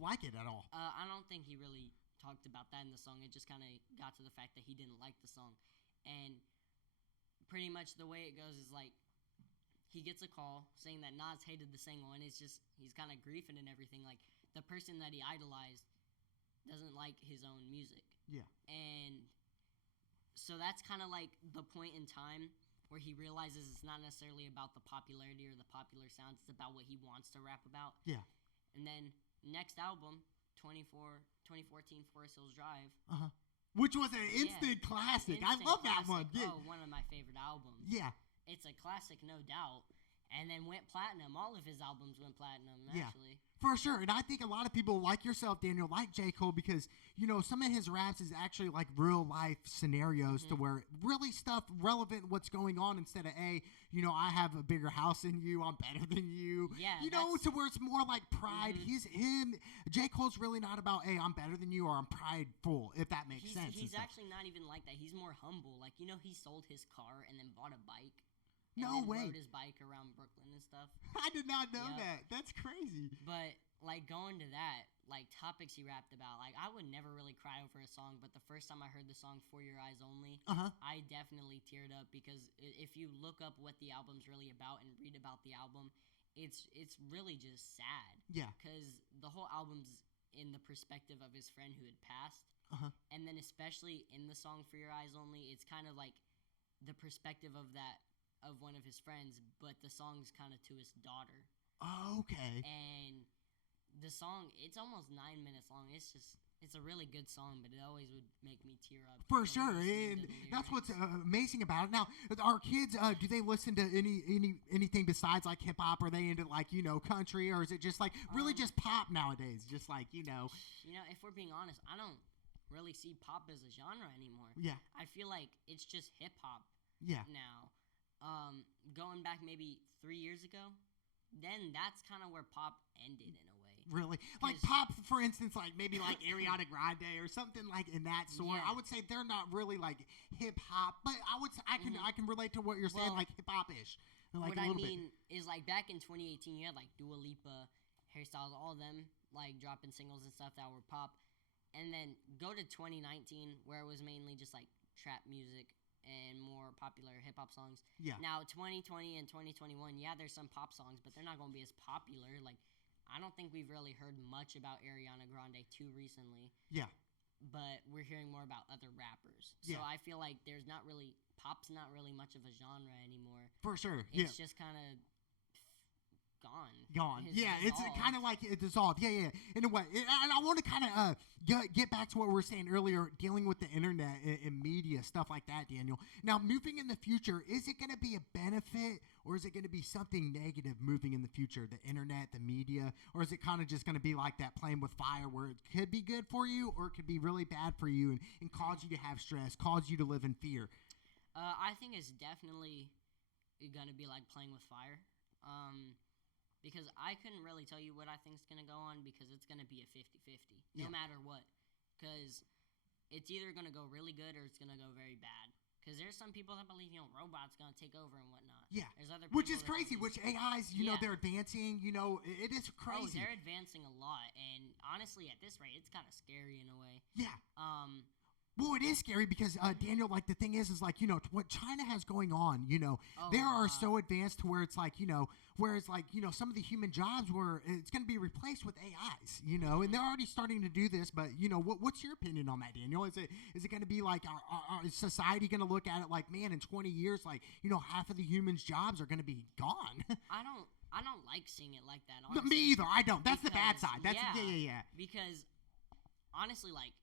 like it at all? I don't think he really talked about that in the song. It just kind of got to the fact that he didn't like the song. And pretty much the way it goes is like, he gets a call saying that Nas hated the single, and it's just, he's kind of grieving and everything. Like, the person that he idolized doesn't like his own music. Yeah. And so that's kind of like the point in time where he realizes it's not necessarily about the popularity or the popular sounds. It's about what he wants to rap about. Yeah. And then next album, 2014 Forest Hills Drive. Which was an instant classic. I love that one. Oh, one of my favorite albums. Yeah. it's a classic, no doubt. And then went platinum. All of his albums went platinum, Yeah. actually. For sure. And I think a lot of people like yourself, Daniel, like J. Cole, because, you know, some of his raps is actually like real life scenarios to where really stuff relevant what's going on instead of, you know, I have a bigger house than you, I'm better than you. Yeah, You know, to where it's more like pride. J. Cole's really not about, I'm better than you or I'm prideful, if that makes sense. He's actually not even like that. He's more humble. Like, you know, he sold his car and then bought a bike. No and then way. rode his bike around Brooklyn and stuff. I did not know that. That's crazy. But, like, going to that, like, topics he rapped about, like, I would never really cry over a song, but the first time I heard the song For Your Eyes Only, I definitely teared up because if you look up what the album's really about and read about the album, it's really just sad. Yeah. Because the whole album's in the perspective of his friend who had passed. And then especially in the song For Your Eyes Only, it's kind of like the perspective of one of his friends, but the song's kind of to his daughter. Oh, okay. And the song, it's almost 9 minutes long. It's a really good song, but it always would make me tear up. For sure, and that's what's amazing about it. Now, our kids, do they listen to anything besides like hip hop? Are they into like, you know, country, or is it just like really just pop nowadays? Just like, you know. You know, if we're being honest, I don't really see pop as a genre anymore. Yeah. I feel like it's just hip hop. Yeah. Now, going back maybe 3 years ago, then that's kind of where pop ended in a way. Really? Like pop, for instance, like maybe like Ariana Grande or something like in that sort. Yeah. I would say they're not really like hip hop, but I can relate to what you're saying, like hip hop ish. Like what I mean is like back in 2018, you had like Dua Lipa, Harry Styles, all of them like dropping singles and stuff that were pop, and then go to 2019 where it was mainly just like trap music and more popular hip-hop songs. Yeah. Now, 2020 and 2021, yeah, there's some pop songs, but they're not going to be as popular. Like, I don't think we've really heard much about Ariana Grande too recently. Yeah. But we're hearing more about other rappers. So I feel like pop's not really much of a genre anymore. For sure. It's just kind of gone. It's kind of like it dissolved. Yeah. In a way. And I want to kind of get back to what we were saying earlier, dealing with the internet and media, stuff like that, Daniel. Now, moving in the future, is it going to be a benefit or is it going to be something negative moving in the future, the internet, the media? Or is it kind of just going to be like that playing with fire where it could be good for you or it could be really bad for you and cause you to have stress, cause you to live in fear? I think it's definitely going to be like playing with fire. Because I couldn't really tell you what I think is going to go on because it's going to be a 50-50, no matter what. Because it's either going to go really good or it's going to go very bad. Because there's some people that believe, robots going to take over and whatnot. Yeah. There's other people which is crazy, which AIs, they're advancing, it is crazy. Oh, they're advancing a lot. And honestly, at this rate, it's kind of scary in a way. Yeah. Well, it is scary because, Daniel, like, the thing is like, what China has going on, they are so advanced to where it's like, some of the human jobs where it's going to be replaced with AIs, and they're already starting to do this. But, what's your opinion on that, Daniel? Is it going to be like our society going to look at it like, man, in 20 years, like, half of the humans' jobs are going to be gone? I don't like seeing it like that, honestly. Me either. I don't. That's the bad side. That's yeah. Because, honestly, like,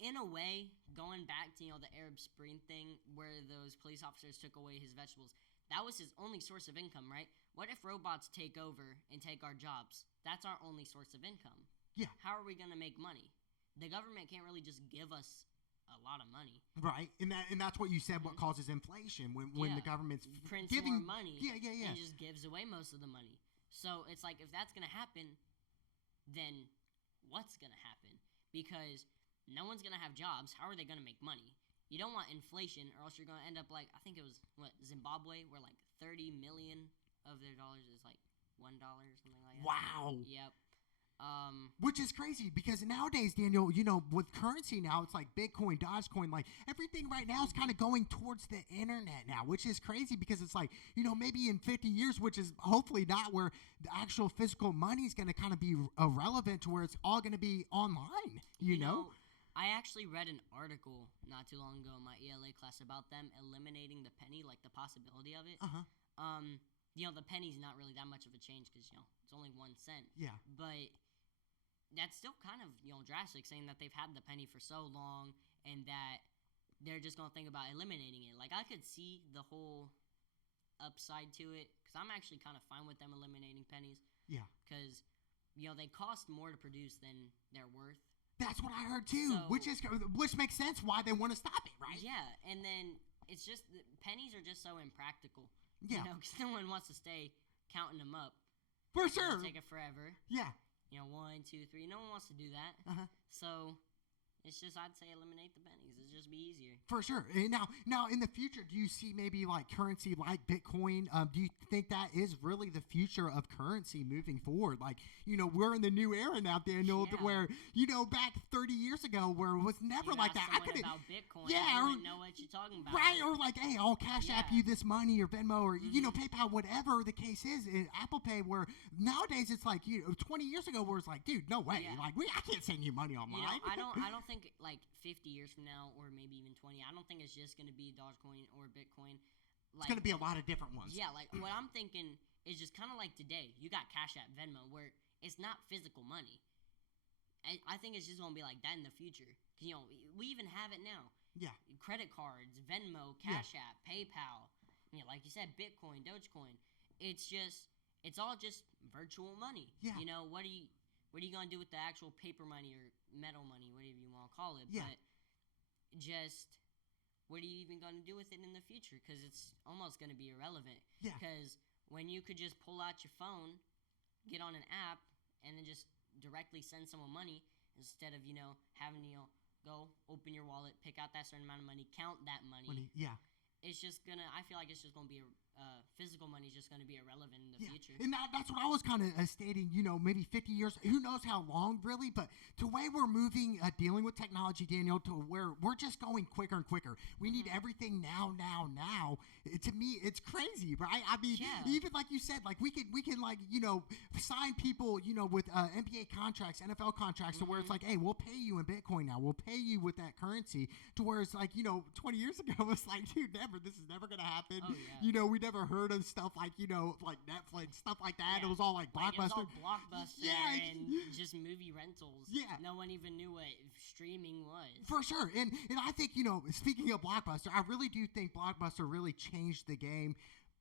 in a way, going back to, the Arab Spring thing where those police officers took away his vegetables, that was his only source of income, right? What if robots take over and take our jobs? That's our only source of income. Yeah. How are we going to make money? The government can't really just give us a lot of money. Right. And that's what you said, what causes inflation when the government's prints giving more money. Yeah. And just gives away most of the money. So it's like, if that's going to happen, then what's going to happen? Because no one's going to have jobs. How are they going to make money? You don't want inflation or else you're going to end up like, I think it was, Zimbabwe, where like 30 million of their dollars is like $1 or something like that. Wow. Yep. Which is crazy because nowadays, Daniel, with currency now, it's like Bitcoin, Dogecoin, like everything right now is kind of going towards the internet now, which is crazy because it's like, maybe in 50 years, which is hopefully not where the actual physical money is going to kind of be irrelevant to where it's all going to be online, you know? I actually read an article not too long ago in my ELA class about them eliminating the penny, like the possibility of it. The penny's not really that much of a change because, it's only 1 cent. Yeah. But that's still kind of, drastic, saying that they've had the penny for so long and that they're just gonna think about eliminating it. Like I could see the whole upside to it because I'm actually kind of fine with them eliminating pennies. Yeah. Because they cost more to produce than they're worth. That's what I heard too, So, which makes sense why they want to stop it, right? Yeah, and then it's just pennies are just so impractical. Yeah. Because no one wants to stay counting them up. For sure. It'll take it forever. Yeah. 1, 2, 3. No one wants to do that. So it's just, I'd say eliminate the pennies. It'd just be easier. For sure. And now in the future, do you see maybe like currency like Bitcoin? Do you think that is really the future of currency moving forward? Like, we're in the new era now, Daniel, where, back 30 years ago where it was never like that. I couldn't about Bitcoin. Yeah. I wouldn't know what you're talking about. Right. Or like, hey, I'll cash app you this money or Venmo or, PayPal, whatever the case is, in Apple Pay, where nowadays it's like, 20 years ago where it's like, dude, no way. Yeah. Like, I can't send you money online. I don't think like 50 years from now or maybe even 20, I don't think it's just going to be Dogecoin or Bitcoin. It's going to be a lot of different ones. Yeah, like what I'm thinking is just kind of like today. You got Cash App, Venmo, where it's not physical money. I think it's just going to be like that in the future. Because, we even have it now. Yeah. Credit cards, Venmo, Cash App, PayPal. Like you said, Bitcoin, Dogecoin. It's all just virtual money. Yeah. What are you going to do with the actual paper money or metal money, whatever you want to call it? Yeah. But just, what are you even going to do with it in the future? Because it's almost going to be irrelevant. Yeah. Because when you could just pull out your phone, get on an app, and then just directly send someone money instead of, having to, go open your wallet, pick out that certain amount of money, count that money. Yeah. It's just going to, I feel like it's just going to be physical money is just going to be irrelevant in the future. And that's what I was kind of stating, maybe 50 years, who knows how long really, but to way we're moving, dealing with technology, Daniel, to where we're just going quicker and quicker. We need everything now. To me, it's crazy, right? I mean, even like you said, like we can like, sign people, with NBA contracts, NFL contracts, to where it's like, hey, we'll pay you in Bitcoin now. We'll pay you with that currency, to where it's like, 20 years ago, it's like, dude, this is never going to happen. Oh, yeah. We never heard of stuff like, like Netflix, stuff like that. Yeah. It was all like Blockbuster. It was all Blockbuster and just movie rentals. Yeah. No one even knew what streaming was. For sure. And I think, speaking of Blockbuster, I really do think Blockbuster really changed the game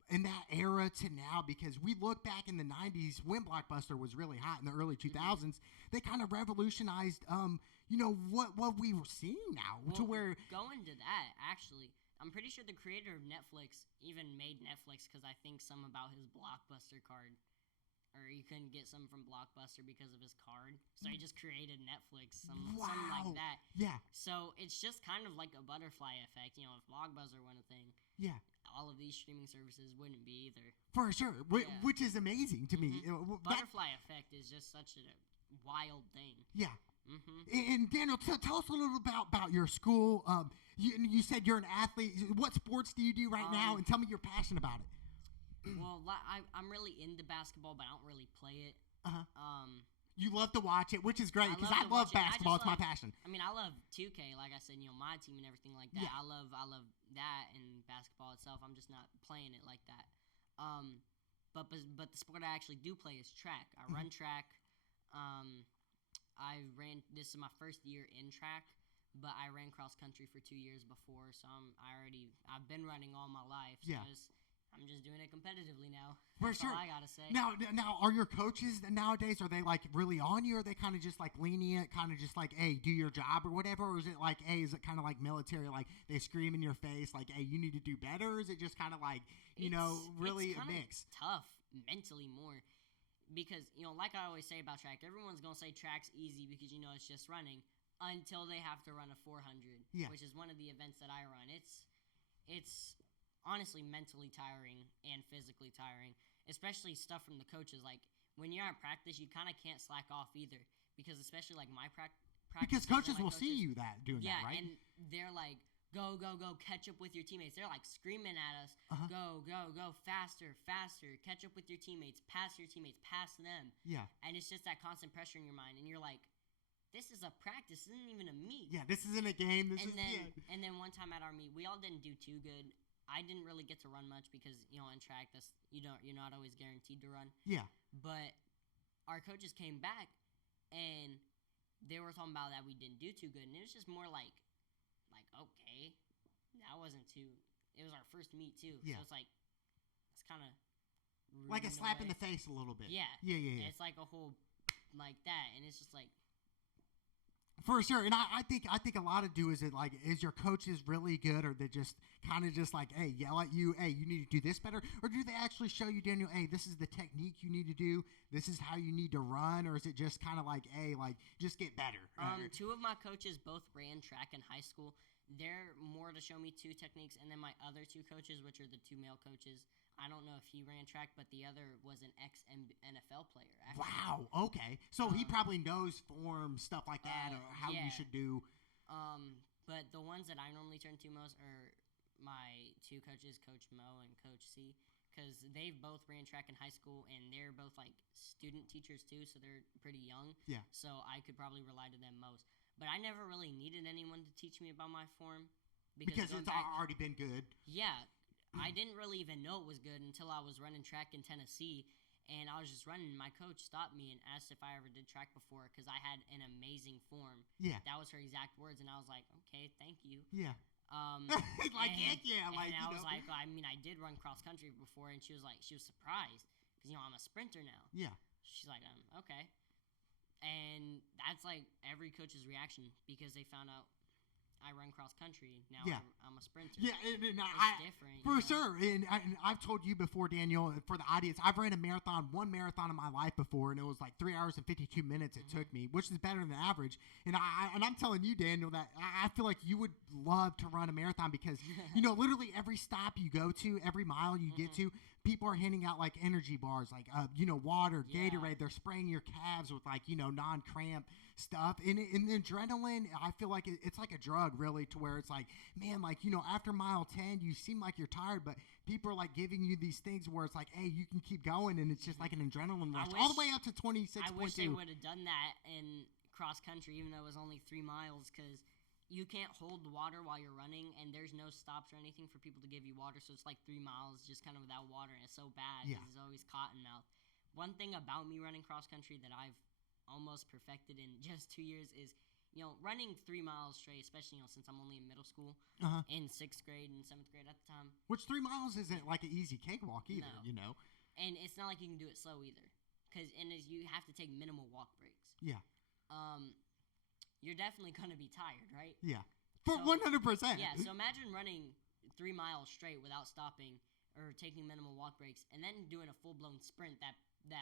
in that era to now, because we look back in the 90s when Blockbuster was really hot in the early 2000s, they kind of revolutionized, what we were seeing now, to where going to that, actually, I'm pretty sure the creator of Netflix even made Netflix because I think some about his Blockbuster card. Or he couldn't get some from Blockbuster because of his card. So he just created Netflix, something like that. Yeah. So it's just kind of like a butterfly effect. If Blockbuster weren't a thing, all of these streaming services wouldn't be either. For sure. Which is amazing to me. Butterfly effect is just such a wild thing. Yeah. And Daniel, tell us a little about your school. You said you're an athlete. What sports do you do right now? And tell me your passion about it. Well, I'm really into basketball, but I don't really play it. You love to watch it, which is great, because I love basketball. It's my passion. I mean, I love 2K, like I said, my team and everything like that. Yeah. I love that and basketball itself. I'm just not playing it like that. But the sport I actually do play is track. I run track. This is my first year in track, but I ran cross country for 2 years before, so I've been running all my life. So Yeah. I'm just doing it competitively now. For That's sure. all I gotta say. Now, are your coaches nowadays, are they like really on you, or are they kind of just like lenient, kind of just like, hey, do your job or whatever? Or is it like, hey, is it kind of like military, like they scream in your face, like, hey, you need to do better? Or is it just kind of like, really a mix? Tough mentally more. Because, like I always say about track, everyone's going to say track's easy because, it's just running until they have to run a 400, which is one of the events that I run. It's honestly mentally tiring and physically tiring, especially stuff from the coaches. Like, when you're at practice, you kind of can't slack off either, because especially like my practice. Because coaches will see you doing that, right? Yeah, and they're like, go, catch up with your teammates. They're like screaming at us, go, faster, catch up with your teammates, pass them. Yeah. And it's just that constant pressure in your mind, and you're like, this is a practice, this isn't even a meet. Yeah, this isn't a game. And then one time at our meet, we all didn't do too good. I didn't really get to run much because, in track, you're not always guaranteed to run. Yeah. But our coaches came back, and they were talking about that we didn't do too good, and it was just more like, okay, that wasn't too. It was our first meet too, Yeah. so it's kind of like a slap in the face a little bit. Yeah. Yeah. It's like a whole like that, and it's just like. For sure, and I think a lot of do is it like is your coaches really good, or they just kind of just like, hey, yell at you, hey, you need to do this better, or do they actually show you, Daniel, hey, this is the technique you need to do, this is how you need to run, or is it just kind of like, hey, like just get better? Two of my coaches both ran track in high school. They're more to show me two techniques, and then my other two coaches, which are the two male coaches, I don't know if he ran track, but the other was an ex-NFL player. Actually. Wow. Okay. So he probably knows form, stuff like that, or how you should do. But the ones that I normally turn to most are my two coaches, Coach Mo and Coach C, because they've both ran track in high school, and they're both like student teachers too, so they're pretty young. Yeah. So I could probably rely to them most. But I never really needed anyone to teach me about my form. Because it's already been good. Yeah. I didn't really even know it was good until I was running track in Tennessee, and I was just running. My coach stopped me and asked if I ever did track before because I had an amazing form. Yeah. That was her exact words, and I was like, okay, thank you. Yeah. Like, heck yeah. Like, and I was like, I mean, I did run cross country before, and she was surprised because, I'm a sprinter now. Yeah. She's like, okay. And that's like every coach's reaction because they found out I run cross country. Now I'm a sprinter. Yeah, and it's different. For sure. And I've told you before, Daniel, for the audience, I've ran one marathon in my life before, and it was like 3 hours and 52 minutes it took me, which is better than average. And I'm telling you, Daniel, that I feel like you would love to run a marathon because, literally every stop you go to, every mile you get to, people are handing out like energy bars, like water, Gatorade. They're spraying your calves with like non-cramp stuff, and the adrenaline. I feel like it's like a drug, really, to where it's like, man, like after mile 10, you seem like you're tired, but people are like giving you these things where it's like, hey, you can keep going, and it's just like an adrenaline rush all the way up to 26.2. I wish they would have done that in cross country, even though it was only 3 miles, because you can't hold the water while you're running, and there's no stops or anything for people to give you water, so it's like 3 miles just kind of without water, and it's so bad because it's always cotton mouth. One thing about me running cross country that I've almost perfected in just 2 years is, running 3 miles straight, especially, since I'm only in middle school, in 6th grade and 7th grade at the time. Which 3 miles isn't like an easy cakewalk either, And it's not like you can do it slow either, you have to take minimal walk breaks. Yeah. You're definitely going to be tired, right? Yeah. For 100%. Yeah, so imagine running 3 miles straight without stopping or taking minimal walk breaks and then doing a full-blown sprint that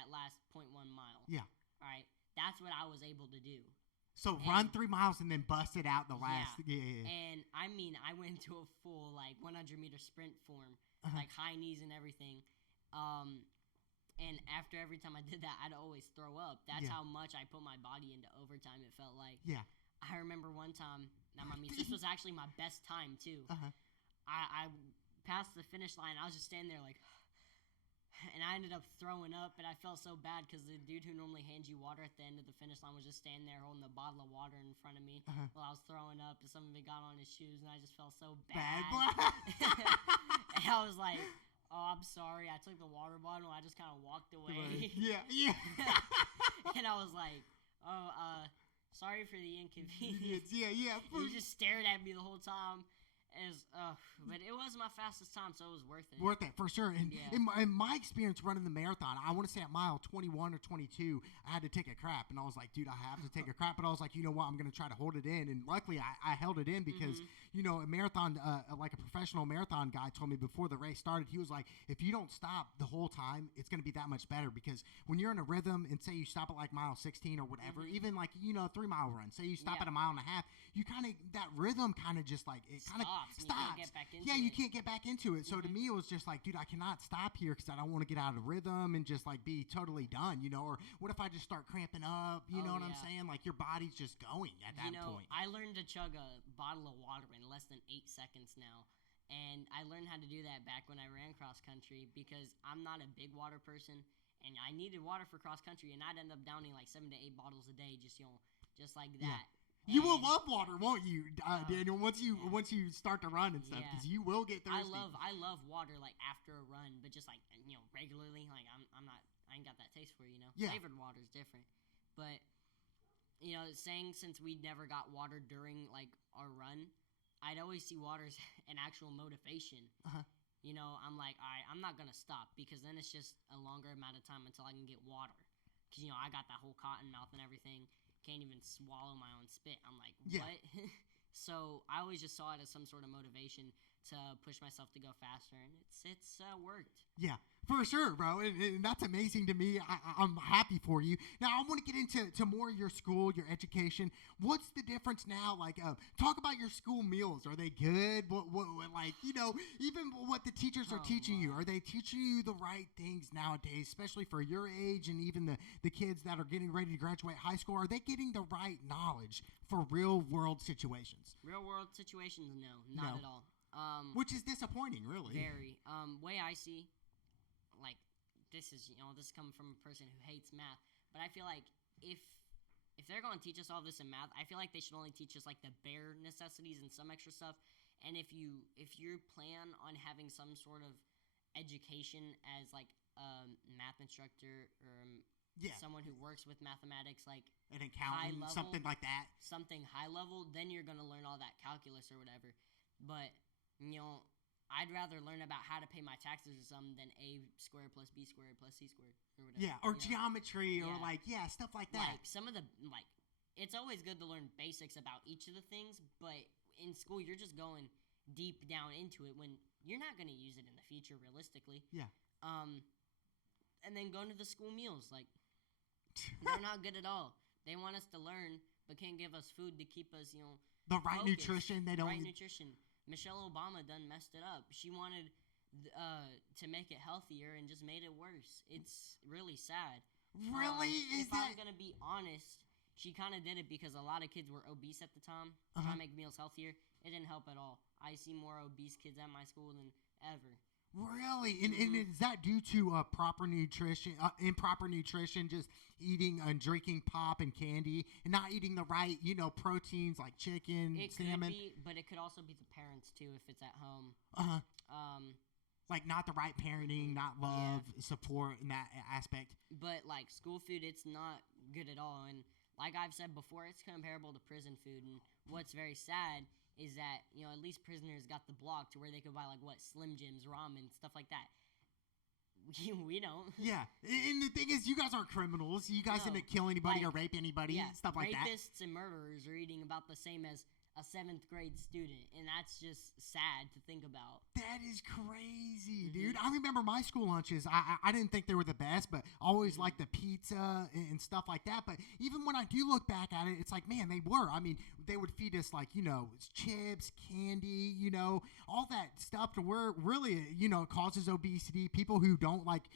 last 0.1 mile. Yeah. All right? That's what I was able to do. So run 3 miles and then bust it out the last. Yeah. And I mean, I went to a full 100-meter sprint form, like high knees and everything. And after every time I did that, I'd always throw up. That's how much I put my body into overtime. It felt like. Yeah. I remember one time. Now, this was actually my best time too. I passed the finish line. I was just standing there like. And I ended up throwing up, and I felt so bad because the dude who normally hands you water at the end of the finish line was just standing there holding a bottle of water in front of me while I was throwing up, and some of it got on his shoes, and I just felt so bad. And I was like, oh, I'm sorry. I took the water bottle, and I just kind of walked away. Yeah. And I was like, oh, sorry for the inconvenience. Yeah. He just stared at me the whole time. But it was my fastest time, so it was worth it. Worth it, for sure. And in my experience running the marathon, I want to say at mile 21 or 22, I had to take a crap. And I was like, dude, I have to take a crap. But I was like, you know what? I'm going to try to hold it in. And luckily, I held it in because, a marathon, like a professional marathon guy told me before the race started, he was like, if you don't stop the whole time, it's going to be that much better. Because when you're in a rhythm and say you stop at like mile 16 or whatever, even like, a 3 mile run, say you stop at a mile and a half, you kind of, that rhythm kind of just like, it kind of stops. You can't get back into it. So to me, it was just like, dude, I cannot stop here because I don't want to get out of rhythm and just like be totally done, Or what if I just start cramping up? You know what I'm saying? Like your body's just going at that point. I learned to chug a bottle of water in less than 8 seconds now. And I learned how to do that back when I ran cross country because I'm not a big water person. And I needed water for cross country, and I'd end up downing like 7 to 8 bottles a day just like that. Yeah. You will love water, won't you, Daniel? Once you start to run and stuff, because you will get thirsty. I love water like after a run, but just like regularly. Like I ain't got that taste for it. Yeah. Flavored water is different, but saying since we never got water during like our run, I'd always see water as an actual motivation. Uh-huh. You know, I'm like, all right, I'm not going to stop because then it's just a longer amount of time until I can get water. Because, you know, I got that whole cotton mouth and everything. Can't even swallow my own spit. I'm like, what? Yeah. So I always just saw it as some sort of motivation to push myself to go faster. And it's worked. Yeah, for sure, bro. And that's amazing to me. I'm happy for you. Now, I want to get into more of your school, your education. What's the difference now? Like, talk about your school meals. Are they good? What like, you know, even what the teachers are teaching you. Are they teaching you the right things nowadays, especially for your age and even the kids that are getting ready to graduate high school? Are they getting the right knowledge for real-world situations? Real-world situations, no, not at all. Which is disappointing, really. Very. Way I see, like, this is coming from a person who hates math, but I feel like if they're going to teach us all this in math, I feel like they should only teach us like the bare necessities and some extra stuff. And if you plan on having some sort of education as like a math instructor or someone who works with mathematics, like an accountant, level, something like that, something high level, then you're going to learn all that calculus or whatever. But you know, I'd rather learn about how to pay my taxes or something than a squared plus b squared plus c squared or whatever. Yeah, or geometry or stuff like that. Like some of the it's always good to learn basics about each of the things, but in school you're just going deep down into it when you're not going to use it in the future realistically. Yeah. And then going to the school meals, like they're not good at all. They want us to learn, but can't give us food to keep us, the right focused. Nutrition. They don't. Right nutrition. Michelle Obama done messed it up. She wanted to make it healthier and just made it worse. It's really sad. Really? If I'm going to be honest, she kind of did it because a lot of kids were obese at the time, trying to make meals healthier. It didn't help at all. I see more obese kids at my school than ever. Really? And is that due to improper nutrition, just eating and drinking pop and candy and not eating the right, proteins like chicken, salmon? Could be, but it could also be the parents too if it's at home. Like not the right parenting, not love, support in that aspect. But like school food, it's not good at all. And like I've said before, it's comparable to prison food. And what's very sad is that, at least prisoners got the block to where they could buy, like, Slim Jims, ramen, stuff like that. We don't. Yeah. And the thing is, you guys aren't criminals. You guys didn't kill anybody or rape anybody, stuff like that. Rapists and murderers are eating about the same as a 7th grade student, and that's just sad to think about. That is crazy, dude. I remember my school lunches. I didn't think they were the best, but always liked the pizza and stuff like that. But even when I do look back at it, it's like, man, they were. I mean, they would feed us like, chips, candy, all that stuff to where really, it causes obesity. People who don't like,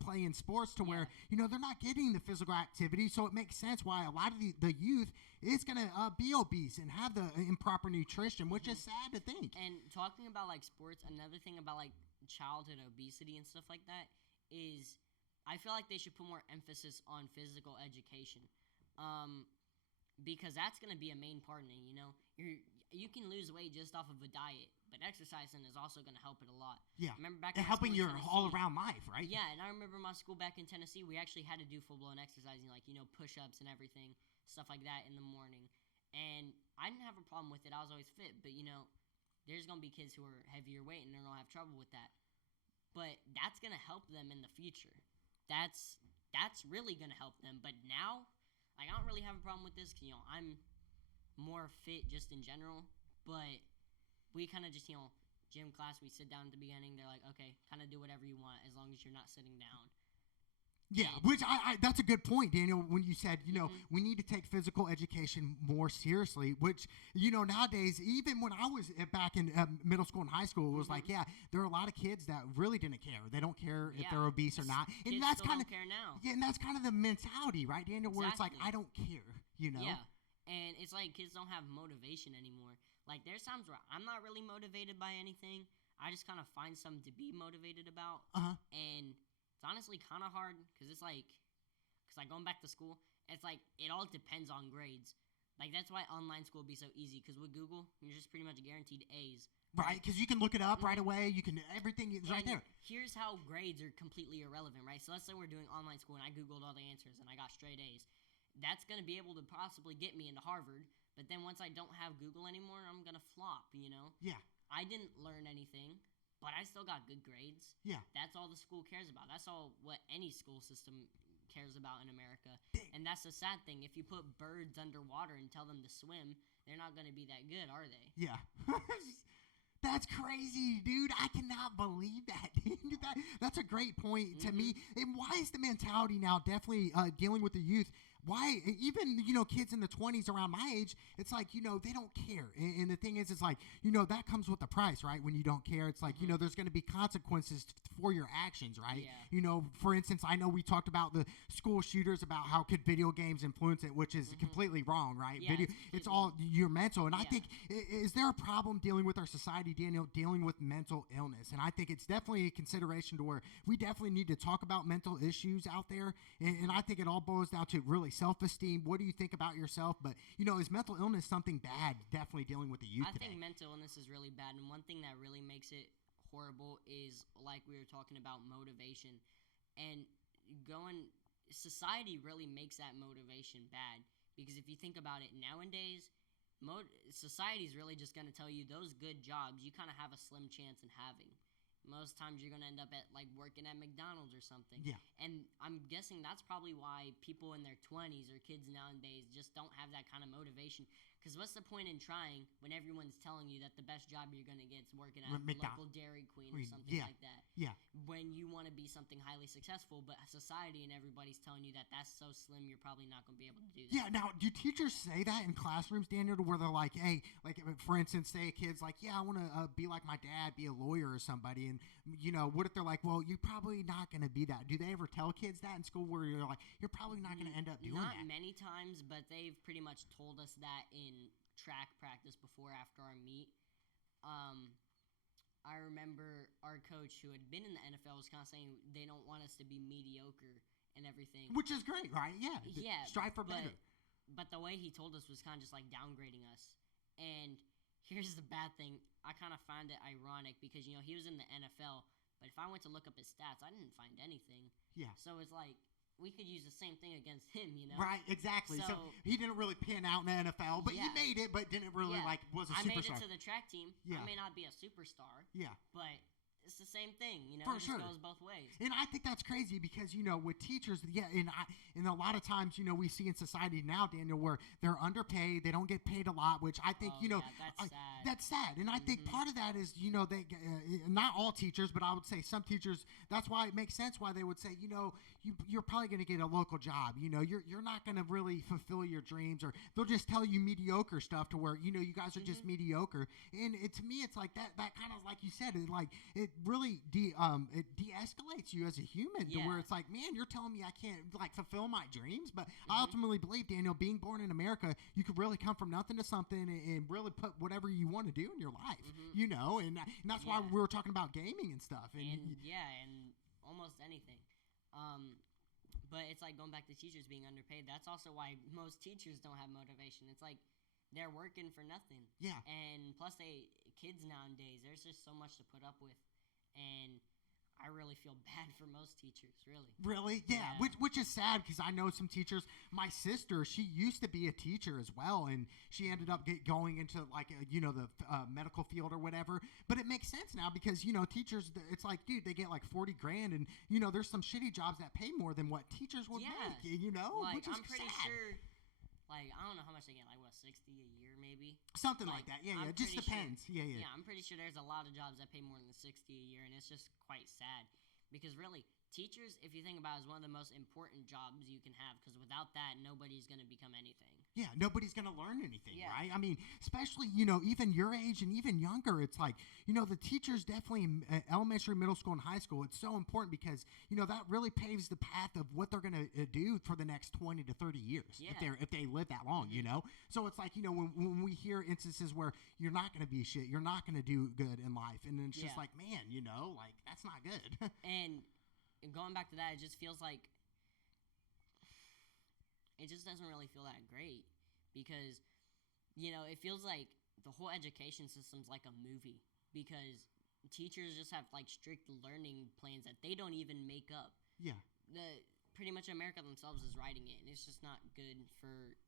play in sports to where, they're not getting the physical activity. So it makes sense why a lot of the youth is going to be obese and have the improper nutrition, which is sad to think. And talking about like sports, another thing about like childhood obesity and stuff like that is I feel like they should put more emphasis on physical education, because that's going to be a main part in it. You can lose weight just off of a diet, but exercising is also going to help it a lot. Yeah, remember back helping your all around life, right? Yeah, and I remember my school back in Tennessee, we actually had to do full blown exercising, like push-ups and everything, stuff like that in the morning. And I didn't have a problem with it. I was always fit. But, there's going to be kids who are heavier weight and they're going to have trouble with that. But that's going to help them in the future. That's really going to help them. But now, like, I don't really have a problem with this because, I'm more fit just in general. But we kind of just, gym class, we sit down at the beginning. They're like, okay, kind of do whatever you want as long as you're not sitting down. Yeah, which I that's a good point, Daniel, when you said, we need to take physical education more seriously, which, nowadays, even when I was back in middle school and high school, it was like, there are a lot of kids that really didn't care. They don't care if they're obese or not. And kids that's kind of, don't care now. Yeah, and that's kind of the mentality, right, Daniel, where it's like, I don't care, Yeah, and it's like kids don't have motivation anymore. Like, there's times where I'm not really motivated by anything. I just kind of find something to be motivated about. And it's honestly kind of hard because it's like, going back to school, it's like it all depends on grades. Like, that's why online school would be so easy because with Google, you're just pretty much guaranteed A's. Right, because you can look it up right away. You can, everything is right there. Here's how grades are completely irrelevant, right? So let's say we're doing online school and I Googled all the answers and I got straight A's. That's going to be able to possibly get me into Harvard, But then once I don't have Google anymore, I'm gonna flop. Yeah. I didn't learn anything, but I still got good grades. Yeah. That's all the school cares about. That's all what any school system cares about in America. Dang. And that's the sad thing. If you put birds underwater and tell them to swim, they're not gonna be that good, are they? Yeah. That's crazy, dude. I cannot believe that. That's a great point to me. And why is the mentality now definitely dealing with the youth? Why even kids in the 20s around my age, it's like they don't care. And the thing is, it's like that comes with the price, right? When you don't care, it's like there's going to be consequences for your actions, right? Yeah. For instance, I know we talked about the school shooters, about how could video games influence it, which is completely wrong, right? Yeah, It's all your mental. And I Yeah. think is there a problem dealing with our society, Daniel, dealing with mental illness? And I think it's definitely a consideration to where we definitely need to talk about mental issues out there. And I think it all boils down to really self-esteem. What do you think about yourself? But is mental illness something bad? Definitely dealing with the youth I today. think mental illness is really bad, and one thing that really makes it horrible is, like we were talking about, motivation. And society really makes that motivation bad, because if you think about it nowadays, society is really just going to tell you those good jobs you kind of have a slim chance in having. Most times you're going to end up at working at McDonald's or something. Yeah. And I'm guessing that's probably why people in their 20s or kids nowadays just don't have that kind of motivation. Because what's the point in trying when everyone's telling you that the best job you're going to get is working at local Dairy Queen or something like that? Yeah. When you want to be something highly successful, but society and everybody's telling you that that's so slim, you're probably not going to be able to do that. Yeah. Now, do teachers say that in classrooms, Daniel, where they're like, hey, for instance, say a kid's like, yeah, I want to be like my dad, be a lawyer or somebody. And, what if they're like, well, you're probably not going to be that. Do they ever tell kids that in school where you're like, you're probably not going to end up doing that? Not many times, but they've pretty much told us that in track practice before, after our meet. I remember our coach, who had been in the NFL, was kind of saying they don't want us to be mediocre and everything. Which is great, right? Yeah. Yeah. Strive for better. But the way he told us was kind of just downgrading us. And here's the bad thing. I kind of find it ironic because, he was in the NFL, but if I went to look up his stats, I didn't find anything. Yeah. So it's like, we could use the same thing against him, Right, exactly. So he didn't really pan out in the NFL, but he made it, but didn't really was a superstar. I made it to the track team. Yeah. I may not be a superstar. Yeah. But it's the same thing, For it sure. goes both ways. And I think that's crazy because, with teachers, and a lot of times, we see in society now, Daniel, where they're underpaid, they don't get paid a lot, which I think, that's sad. That's sad. And I think part of that is, they, not all teachers, but I would say some teachers, that's why it makes sense why they would say, you're probably going to get a local job. You're not going to really fulfill your dreams, or they'll just tell you mediocre stuff to where, you guys are just mediocre. And to me, it's like that kind of, like you said, it really it de-escalates you as a human to where it's like, man, you're telling me I can't fulfill my dreams. But I ultimately believe, Daniel, being born in America, you could really come from nothing to something and really put whatever you want to do in your life, and that's why we were talking about gaming and stuff. And almost anything. But it's like going back to teachers being underpaid. That's also why most teachers don't have motivation. It's like they're working for nothing. Yeah. And plus, kids nowadays, there's just so much to put up with. And I really feel bad for most teachers, really. Really? Yeah. Which is sad because I know some teachers. My sister, she used to be a teacher as well, and she ended up going into the medical field or whatever. But it makes sense now because teachers, it's like, dude, they get $40 grand, and there's some shitty jobs that pay more than what teachers would make. Which is I'm pretty sad. sure. I don't know how much they get. 60 a year, maybe. Something like that. Yeah, yeah. It just depends. Sure, yeah. Yeah, I'm pretty sure there's a lot of jobs that pay more than 60 a year, and it's just quite sad. Because really, teachers, if you think about it, is one of the most important jobs you can have. Because without that, nobody's going to become anything. Yeah, nobody's going to learn anything, right? I mean, especially, even your age and even younger, it's like, the teachers definitely in elementary, middle school, and high school, it's so important because, that really paves the path of what they're going to do for the next 20 to 30 years if they live that long, So it's like, when we hear instances where you're not going to be shit, you're not going to do good in life, and it's just like, man, that's not good. And going back to that, it just feels like it just doesn't really feel that great because, it feels like the whole education system's like a movie because teachers just have strict learning plans that they don't even make up. Yeah. Pretty much America themselves is writing it, and it's just not good for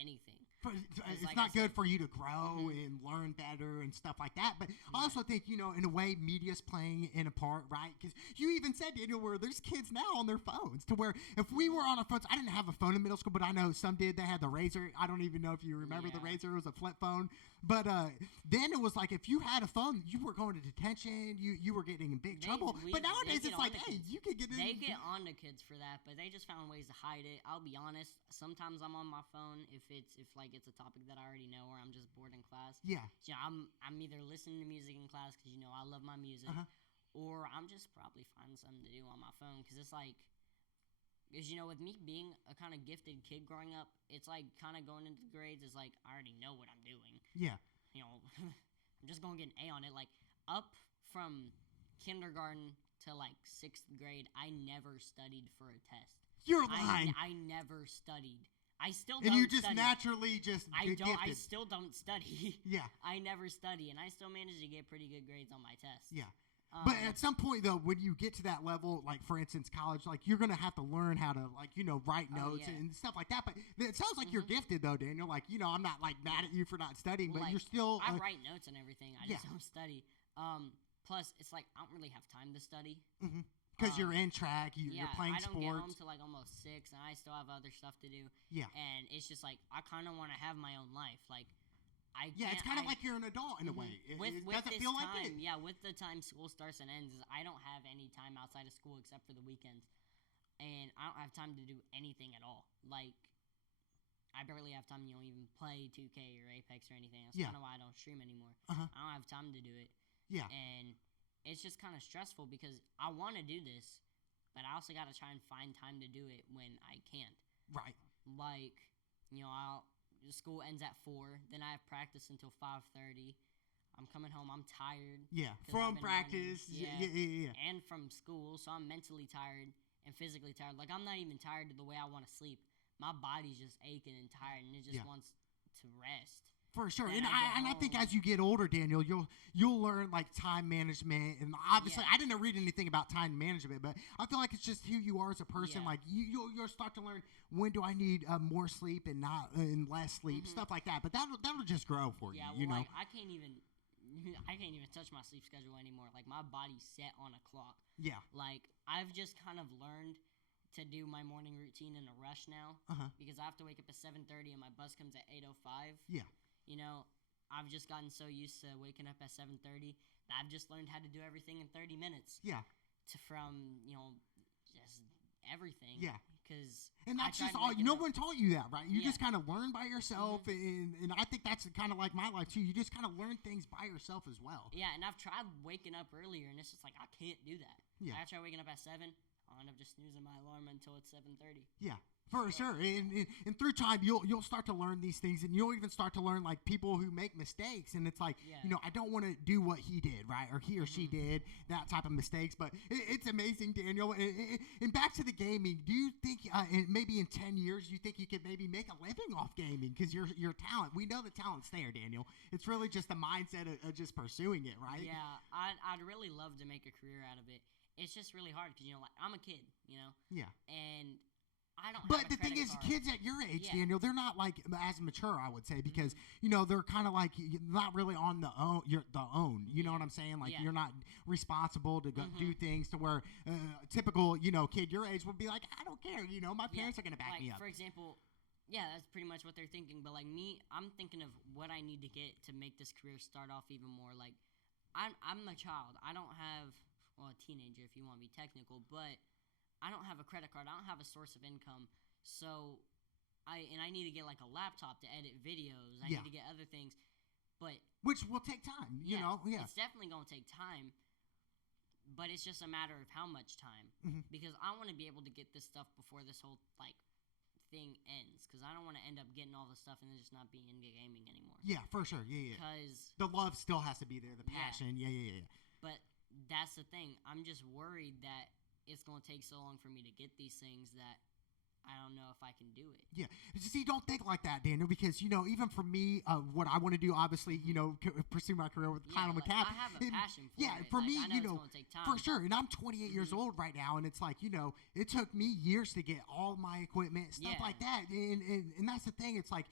anything. It's like not I good said, for you to grow and learn better and stuff like that. But I also think, in a way, media's playing in a part, right? Because you even said, Daniel, where there's kids now on their phones to where if we were on our phones, I didn't have a phone in middle school, but I know some did. They had the Razor. I don't even know if you remember the Razor. It was a flip phone. But then it was like if you had a phone, you were going to detention. You were getting in big trouble. But nowadays it's like, hey, you can get in. They get on to kids for that, but they just found ways to hide it. I'll be honest. Sometimes I'm on my phone if it's a topic that I already know or I'm just bored in class. Yeah. So I'm either listening to music in class because I love my music, or I'm just probably finding something to do on my phone because it's like. Because, with me being a kind of gifted kid growing up, it's like kind of going into grades is like, I already know what I'm doing. Yeah. I'm just going to get an A on it. Like, up from kindergarten to, like, 6th grade, I never studied for a test. You're lying. I never studied. I still don't. And you just study. naturally just I gifted. still don't study. Yeah. I never study, and I still manage to get pretty good grades on my tests. Yeah. But at some point, though, when you get to that level, like, for instance, college, like, you're going to have to learn how to, like, write notes and stuff like that. But it sounds like you're gifted, though, Daniel. Like, I'm not, like, mad at you for not studying, but you're still... I write notes and everything. I just don't study. Plus, it's like, I don't really have time to study. Because you're in track, you're playing sports. I don't get home till, like, almost 6, and I still have other stuff to do. Yeah. And it's just, like, I kind of want to have my own life. Like, it's kind of like you're an adult in a way. It doesn't feel like it. Yeah, with the time school starts and ends, I don't have any time outside of school except for the weekends. And I don't have time to do anything at all. Like, I barely have time, even play 2K or Apex or anything. That's kind of why I don't stream anymore. I don't have time to do it. Yeah. And it's just kind of stressful because I want to do this, but I also got to try and find time to do it when I can't. Right. Like, the school ends at 4. Then I have practice until 5:30. I'm coming home. I'm tired. Yeah, from practice. Yeah. And from school, so I'm mentally tired and physically tired. Like, I'm not even tired the way I want to sleep. My body's just aching and tired, and it just wants to rest. For sure, and I think as you get older, Daniel, you'll learn like time management, and obviously I didn't read anything about time management, but I feel like it's just who you are as a person. Like you'll start to learn when do I need more sleep and less sleep, stuff like that. But that'll just grow for you. Like, I can't even touch my sleep schedule anymore. Like, my body's set on a clock. Yeah. Like, I've just kind of learned to do my morning routine in a rush now because I have to wake up at 7:30 and my bus comes at 8:05. Yeah. I've just gotten so used to waking up at 7:30 that I've just learned how to do everything in 30 minutes. Yeah. From just everything. Yeah. And that's just all. No one taught you that, right? You just kind of learn by yourself, and I think that's kind of like my life too. You just kind of learn things by yourself as well. Yeah, and I've tried waking up earlier, and it's just like I can't do that. Yeah. I try waking up at 7. I'll end up just snoozing my alarm until it's 7:30. Yeah. For sure, and through time you'll start to learn these things, and you'll even start to learn like people who make mistakes, and it's like I don't want to do what he did, right, or he or she did that type of mistakes. But it's amazing, Daniel. And back to the gaming, do you think maybe in 10 years you think you could maybe make a living off gaming because your talent? We know the talent's there, Daniel. It's really just the mindset of just pursuing it, right? Yeah, I'd really love to make a career out of it. It's just really hard because like I'm a kid, Yeah. And I don't. But the thing is, kids at your age, Daniel, they're not like as mature, I would say, because they're kind of like not really on the own. You know what I'm saying? Like you're not responsible to go do things to where typical kid your age would be like, I don't care. My parents are gonna back me up. For example, that's pretty much what they're thinking. But like me, I'm thinking of what I need to get to make this career start off even more. Like I'm a child. I don't have a teenager if you want to be technical, but I don't have a credit card. I don't have a source of income. So I need to get like a laptop to edit videos. I need to get other things. But which will take time, you know. Yeah. It's definitely going to take time. But it's just a matter of how much time. Because I want to be able to get this stuff before this whole like thing ends, because I don't want to end up getting all the stuff and then just not being into gaming anymore. Yeah, for sure. Yeah. Because the love still has to be there, the passion. Yeah. But that's the thing. I'm just worried that it's going to take so long for me to get these things that I don't know if I can do it. Yeah. See, don't think like that, Daniel, because, even for me, what I want to do, obviously, pursue my career with Kyle like, McCaff. I have a passion for it. For like, me, I know it's going to take time. for sure. And I'm 28 years old right now, and it's like, it took me years to get all my equipment, stuff like that. And that's the thing. It's like,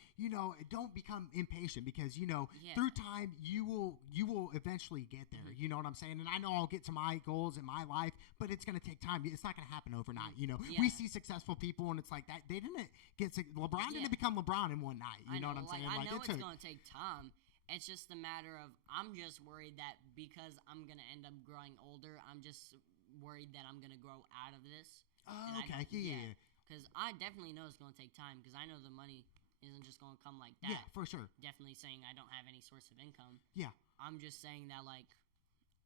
don't become impatient because, through time, you will eventually get there. You know what I'm saying? And I know I'll get to my goals in my life, but it's going to take time. It's not going to happen overnight. We see successful people, and it's like that. They didn't get LeBron didn't become LeBron in one night. You know what I'm saying? I know it's going to take time. It's just a matter of I'm just worried that because I'm going to end up growing older, I'm just worried that I'm going to grow out of this. Oh, okay. Yeah. Because I definitely know it's going to take time because I know the money isn't just going to come like that. Yeah, for sure. Definitely saying I don't have any source of income. Yeah. I'm just saying that, like,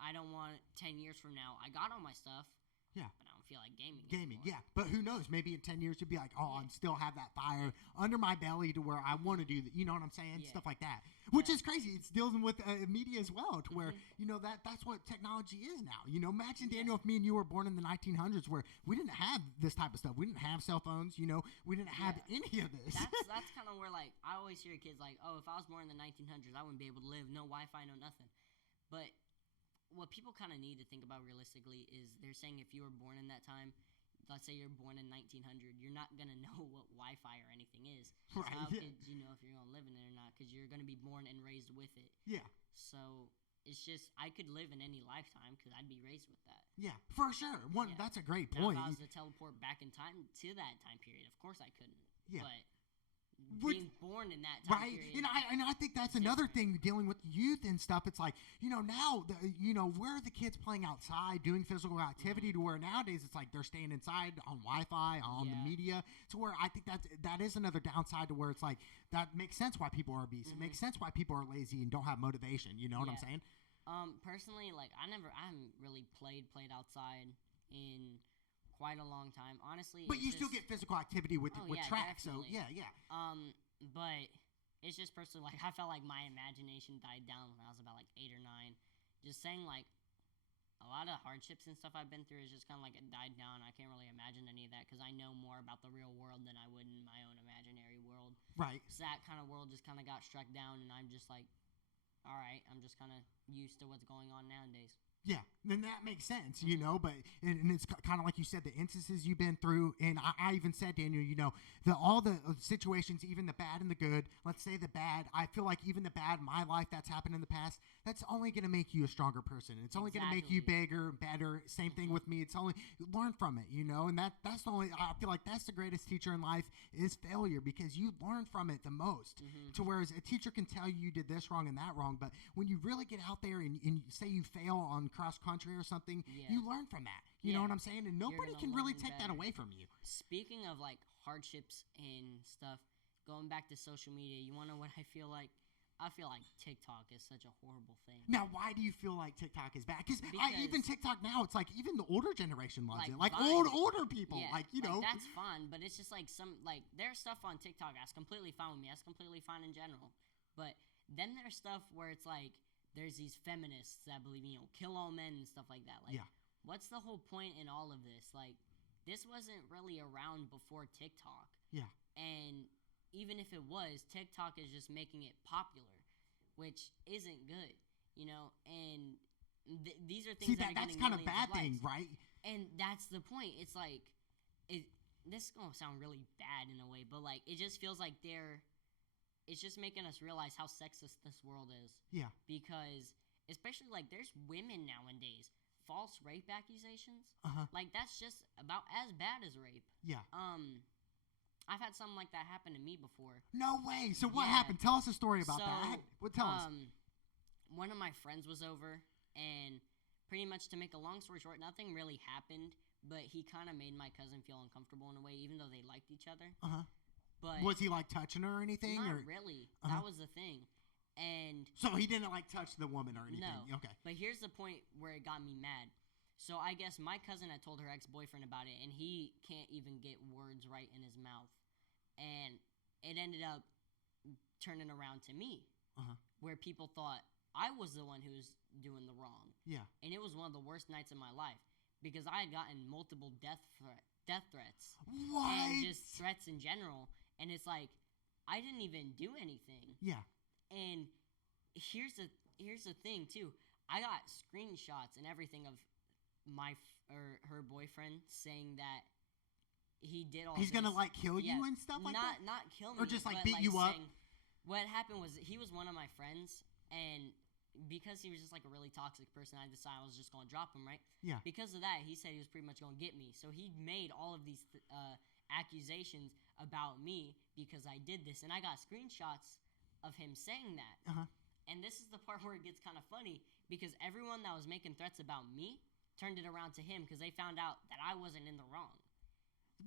I don't want 10 years from now, I got all my stuff. Yeah. But I don't feel like gaming anymore. Yeah. But who knows? Maybe in 10 years you'll be like, I still have that fire under my belly to where I want to do that. You know what I'm saying? Stuff like that. Which is crazy. It's dealing with media as well to where, that's what technology is now. Imagine, Daniel, if me and you were born in the 1900s where we didn't have this type of stuff. We didn't have cell phones. We didn't have any of this. That's kind of where, like, I always hear kids like, oh, if I was born in the 1900s, I wouldn't be able to live. No Wi-Fi, no nothing. But what people kind of need to think about realistically is they're saying if you were born in that time, let's say you're born in 1900, you're not going to know what Wi-Fi or anything is. So how could you know if you're going to live in it or not? Because you're going to be born and raised with it. Yeah. So it's just, I could live in any lifetime because I'd be raised with that. Yeah, for sure. That's a great point. Now, if I was to teleport back in time to that time period, of course I couldn't. Yeah. But being born in that time period. And I think that's another thing dealing with youth and stuff. It's like, now, where are the kids playing outside, doing physical activity to where nowadays it's like they're staying inside on Wi-Fi, on the media, to where I think that is another downside to where it's like, that makes sense why people are obese. It makes sense why people are lazy and don't have motivation. You know what I'm saying? Personally, like, I haven't really played outside in quite a long time, honestly. But you still get physical activity with track, definitely. so yeah. But it's just personally, like, I felt like my imagination died down when I was about like 8 or 9. Just saying, like, a lot of hardships and stuff I've been through is just kind of like it died down. I can't really imagine any of that because I know more about the real world than I would in my own imaginary world. Right. So that kind of world just kind of got struck down, and I'm just like, all right, I'm just kind of used to what's going on nowadays. Yeah, then that makes sense, but and it's kind of like you said, the instances you've been through, and I even said, Daniel, all the situations, even the bad and the good, let's say the bad, I feel like even the bad in my life that's happened in the past, that's only going to make you a stronger person. It's only going to make you bigger, better. Same thing with me. It's only, learn from it, and that's the only, I feel like that's the greatest teacher in life is failure because you learn from it the most. To whereas a teacher can tell you did this wrong and that wrong, but when you really get out there and say you fail on cross country or something, you learn from that. You know what I'm saying? And nobody can really take that away from you. Speaking of like hardships and stuff, going back to social media, you want to know what I feel like? I feel like TikTok is such a horrible thing. Now, why do you feel like TikTok is bad? Because even TikTok now, it's like even the older generation loves it. Like older people, like that's fun, but it's just like there's stuff on TikTok that's completely fine with me. That's completely fine in general. But then there's stuff where it's like there's these feminists that believe kill all men and stuff like that. Like, what's the whole point in all of this? Like, this wasn't really around before TikTok. Yeah, and even if it was, TikTok is just making it popular, which isn't good, and these are things that's kind of bad thing, right? And that's the point. It's like, this is going to sound really bad in a way, but like, it just feels like it's just making us realize how sexist this world is. Yeah. Because, especially like, there's women nowadays, false rape accusations. Like, that's just about as bad as rape. Yeah. I've had something like that happen to me before. No way. So what happened? Tell us a story about that. Tell us. One of my friends was over, and pretty much to make a long story short, nothing really happened, but he kind of made my cousin feel uncomfortable in a way, even though they liked each other. But was he like touching her or anything? Not really. That was the thing. And so he didn't like touch the woman or anything? No. Okay. But here's the point where it got me mad. So I guess my cousin had told her ex-boyfriend about it, and he can't even get words right in his mouth. And it ended up turning around to me, where people thought I was the one who was doing the wrong. Yeah. And it was one of the worst nights of my life because I had gotten multiple death threats. What? And just threats in general. And it's like, I didn't even do anything. Yeah. And here's the thing too. I got screenshots and everything of her boyfriend saying that he did all He's this. gonna like kill you and stuff like that? Not kill me. Or just like but, beat you up? saying, what happened was he was one of my friends, and because he was just like a really toxic person, I decided I was just gonna drop him, right? Yeah. Because of that, he said he was pretty much gonna get me. So he made all of these accusations about me because I did this, and I got screenshots of him saying that. Uh-huh. And this is the part where it gets kind of funny, because everyone that was making threats about me turned it around to him because they found out that I wasn't in the wrong.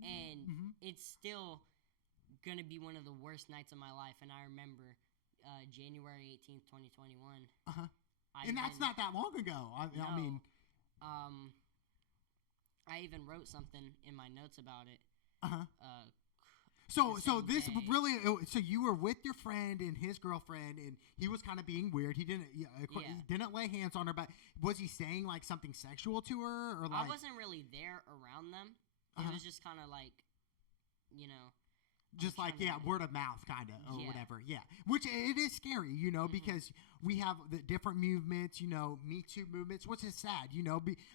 And it's still going to be one of the worst nights of my life. And I remember January 18th, 2021. Uh-huh. And that's not that long ago. I mean... I even wrote something in my notes about it. Uh-huh. So this day. really, so you were with your friend and his girlfriend, and he was kind of being weird. He didn't, he didn't lay hands on her, but was he saying like something sexual to her, or like? I wasn't really there around them. It was just kind of like, just like word of mouth kind of or whatever. Yeah, which it is scary, because we have the different movements, Me Too movements, which is sad,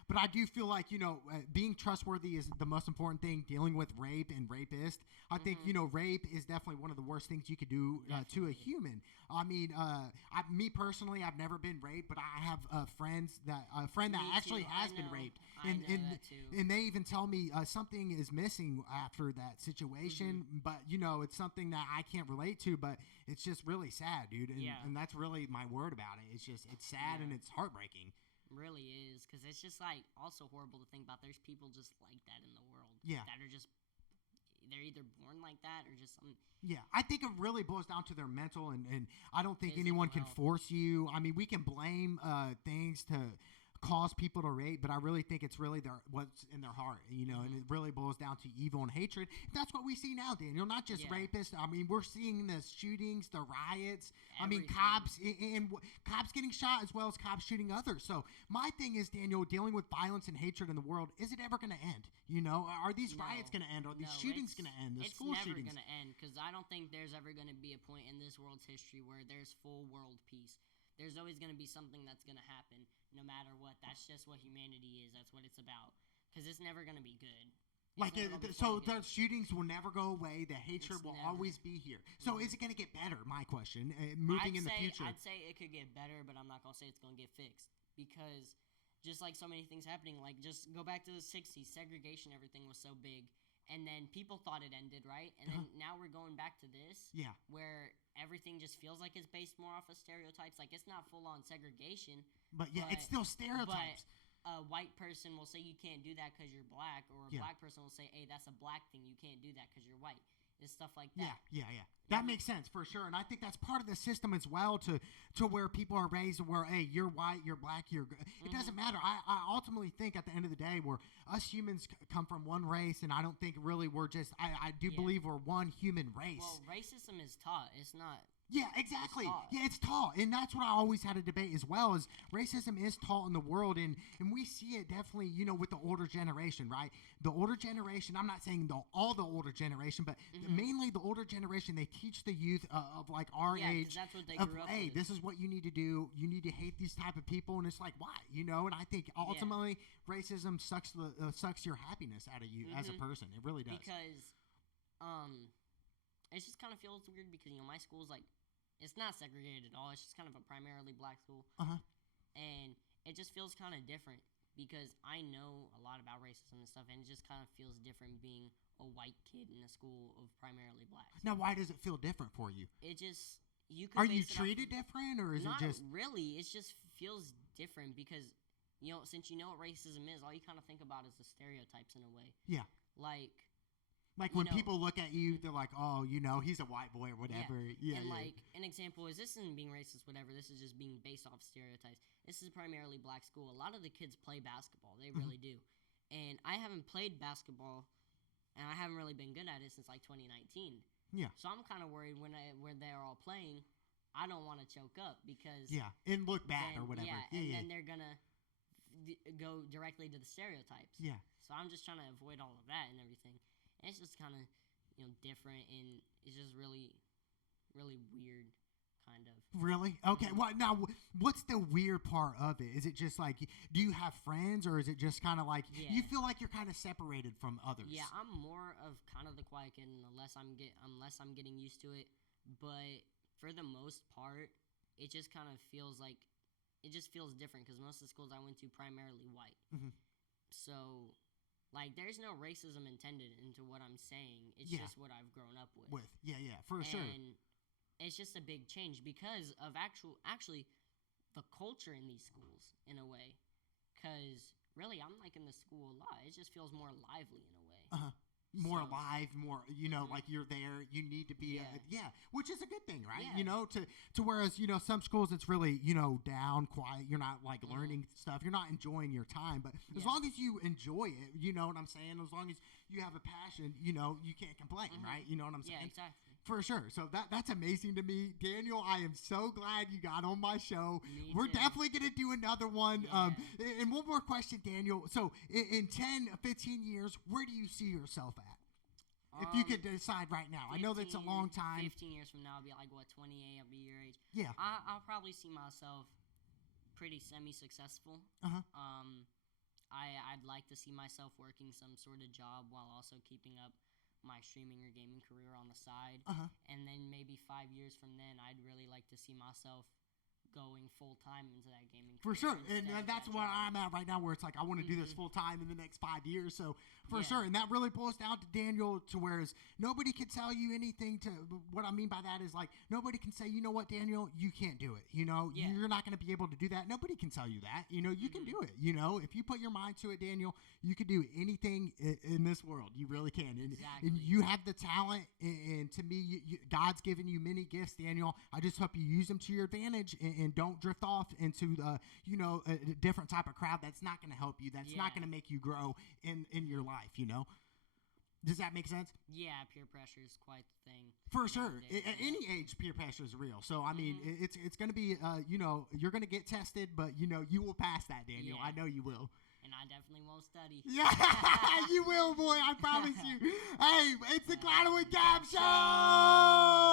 but I do feel like, being trustworthy is the most important thing. Dealing with rape and rapists, I think, rape is definitely one of the worst things you could do to a human. I mean, me personally, I've never been raped, but I have a friend that actually has been raped, and they even tell me something is missing after that situation, but it's something that I can't relate to, but it's just really sad, dude, and that's really my word about it. It's just, it's sad and it's heartbreaking. Really is, because it's just like also horrible to think about. There's people just like that in the world. That are just, they're either born like that or just something. Yeah, I think it really boils down to their mental, and I don't think anyone can force you. I mean, we can blame things to cause people to rape, but I really think it's really what's in their heart, and it really boils down to evil and hatred. That's what we see now, Daniel. Not just rapists. I mean, we're seeing the shootings, the riots. Everything. I mean, cops and cops getting shot as well as cops shooting others. So my thing is, Daniel, dealing with violence and hatred in the world, is it ever going to end? Are these riots going to end? Are these shootings going to end? The school shootings? It's never going to end, because I don't think there's ever going to be a point in this world's history where there's full world peace. There's always going to be something that's going to happen, no matter what. That's just what humanity is. That's what it's about. Because it's never going to be good. The shootings will never go away. The hatred will always be here. So is it going to get better? My question, moving in the future. I'd say it could get better, but I'm not going to say it's going to get fixed. Because just like so many things happening, like just go back to the 60s, segregation, everything was so big. And then people thought it ended, right? And then now we're going back to this, where everything just feels like it's based more off of stereotypes. Like, it's not full-on segregation. But it's still stereotypes. But a white person will say you can't do that because you're black, or a black person will say, hey, that's a black thing. You can't do that because you're white. It's stuff like that. Yeah. That makes sense for sure, and I think that's part of the system as well to where people are raised where, hey, you're white, you're black, you're good. It doesn't matter. I ultimately think at the end of the day, where us humans come from one race, and I don't think really we're just. I do believe we're one human race. Well, racism is taught. It's not. Yeah, exactly. It's taught, and that's what I always had a debate as well. Is racism is taught in the world, and we see it definitely, with the older generation, right? The older generation. I'm not saying all the older generation, but mainly the older generation. They teach the youth of like our age. That's what they grew up hey, with. this is what you need to do. You need to hate these type of people, and it's like why, And I think ultimately racism sucks your happiness out of you as a person. It really does. Because, it just kind of feels weird because my school's like. It's not segregated at all. It's just kind of a primarily black school. And it just feels kind of different because I know a lot about racism and stuff, and it just kind of feels different being a white kid in a school of primarily black. Now, why does it feel different for you? It just... Are you treated different, or is it just... Not really. It just feels different because, since you know what racism is, all you kind of think about is the stereotypes in a way. Yeah. Like when people look at you, they're like, oh, he's a white boy or whatever. Yeah. And like an example is, this isn't being racist, whatever. This is just being based off stereotypes. This is primarily black school. A lot of the kids play basketball. They really do. And I haven't played basketball, and I haven't really been good at it since like 2019. Yeah. So I'm kind of worried when they're all playing, I don't want to choke up because... Yeah, and look bad or whatever. Then they're going to go directly to the stereotypes. Yeah. So I'm just trying to avoid all of that and everything. It's just kind of different, and it's just really, really weird, kind of. Really? Okay. Well, now, what's the weird part of it? Is it just like, do you have friends, or is it just kind of like you Yeah. feel like you're kind of separated from others? Yeah, I'm more of kind of the quiet kid, unless I'm getting used to it. But for the most part, it just kind of feels like it just feels different because most of the schools I went to primarily white. Mhm. So, like, there's no racism intended into what I'm saying. It's Yeah. just what I've grown up with. Yeah, for sure. And it's just a big change because of actually the culture in these schools in a way. Because really, I'm liking the school a lot. It just feels more lively in a way. Uh-huh. More So- alive, more, like you're there. You need to be, Yeah. which is a good thing, right? Yeah. To whereas, some schools it's really, down, quiet. You're not like learning stuff. You're not enjoying your time. But as Yeah. long as you enjoy it, you know what I'm saying? As long as you have a passion, you can't complain, right? You know what I'm saying? Yeah, exactly. For sure. So that's amazing to me. Daniel, I am so glad you got on my show. Me We're too. definitely going to do another one. Yeah. And one more question, Daniel. So in 10, 15 years, where do you see yourself at? If you could decide right now. I know that's a long time. 15 years from now, I'll be like, 28? I'll be your age. Yeah. I'll probably see myself pretty semi-successful. Uh-huh. I'd like to see myself working some sort of job while also keeping up my streaming or gaming career on the side. Uh-huh. And then maybe 5 years from then, I'd really like to see myself going full-time into that gaming For career sure. And instead of that's that where job. I'm at right now, where it's like I want to do this full time in the next 5 years. So for Yeah. sure. And that really boils down to Daniel, to whereas nobody can tell you anything. To what I mean by that is like nobody can say, you know what, Daniel, you can't do it. Yeah. You're not going to be able to do that. Nobody can tell you that. You can do it. If you put your mind to it, Daniel, you can do anything in this world. You really can. And Exactly. you have the talent. And to me, God's given you many gifts, Daniel. I just hope you use them to your advantage and don't drift off into a different type of crowd that's not going to help you. That's not Yeah. going to make you grow in your life. Does that make sense? Yeah, peer pressure is quite the thing. For sure. nowadays, At yeah. any age, peer pressure is real. So, I mean, it's going to be, you're going to get tested, but, you will pass that, Daniel. Yeah. I know you will. And I definitely won't study. Yeah, you will, boy. I promise you. Hey, it's the Cloud with Gab Show!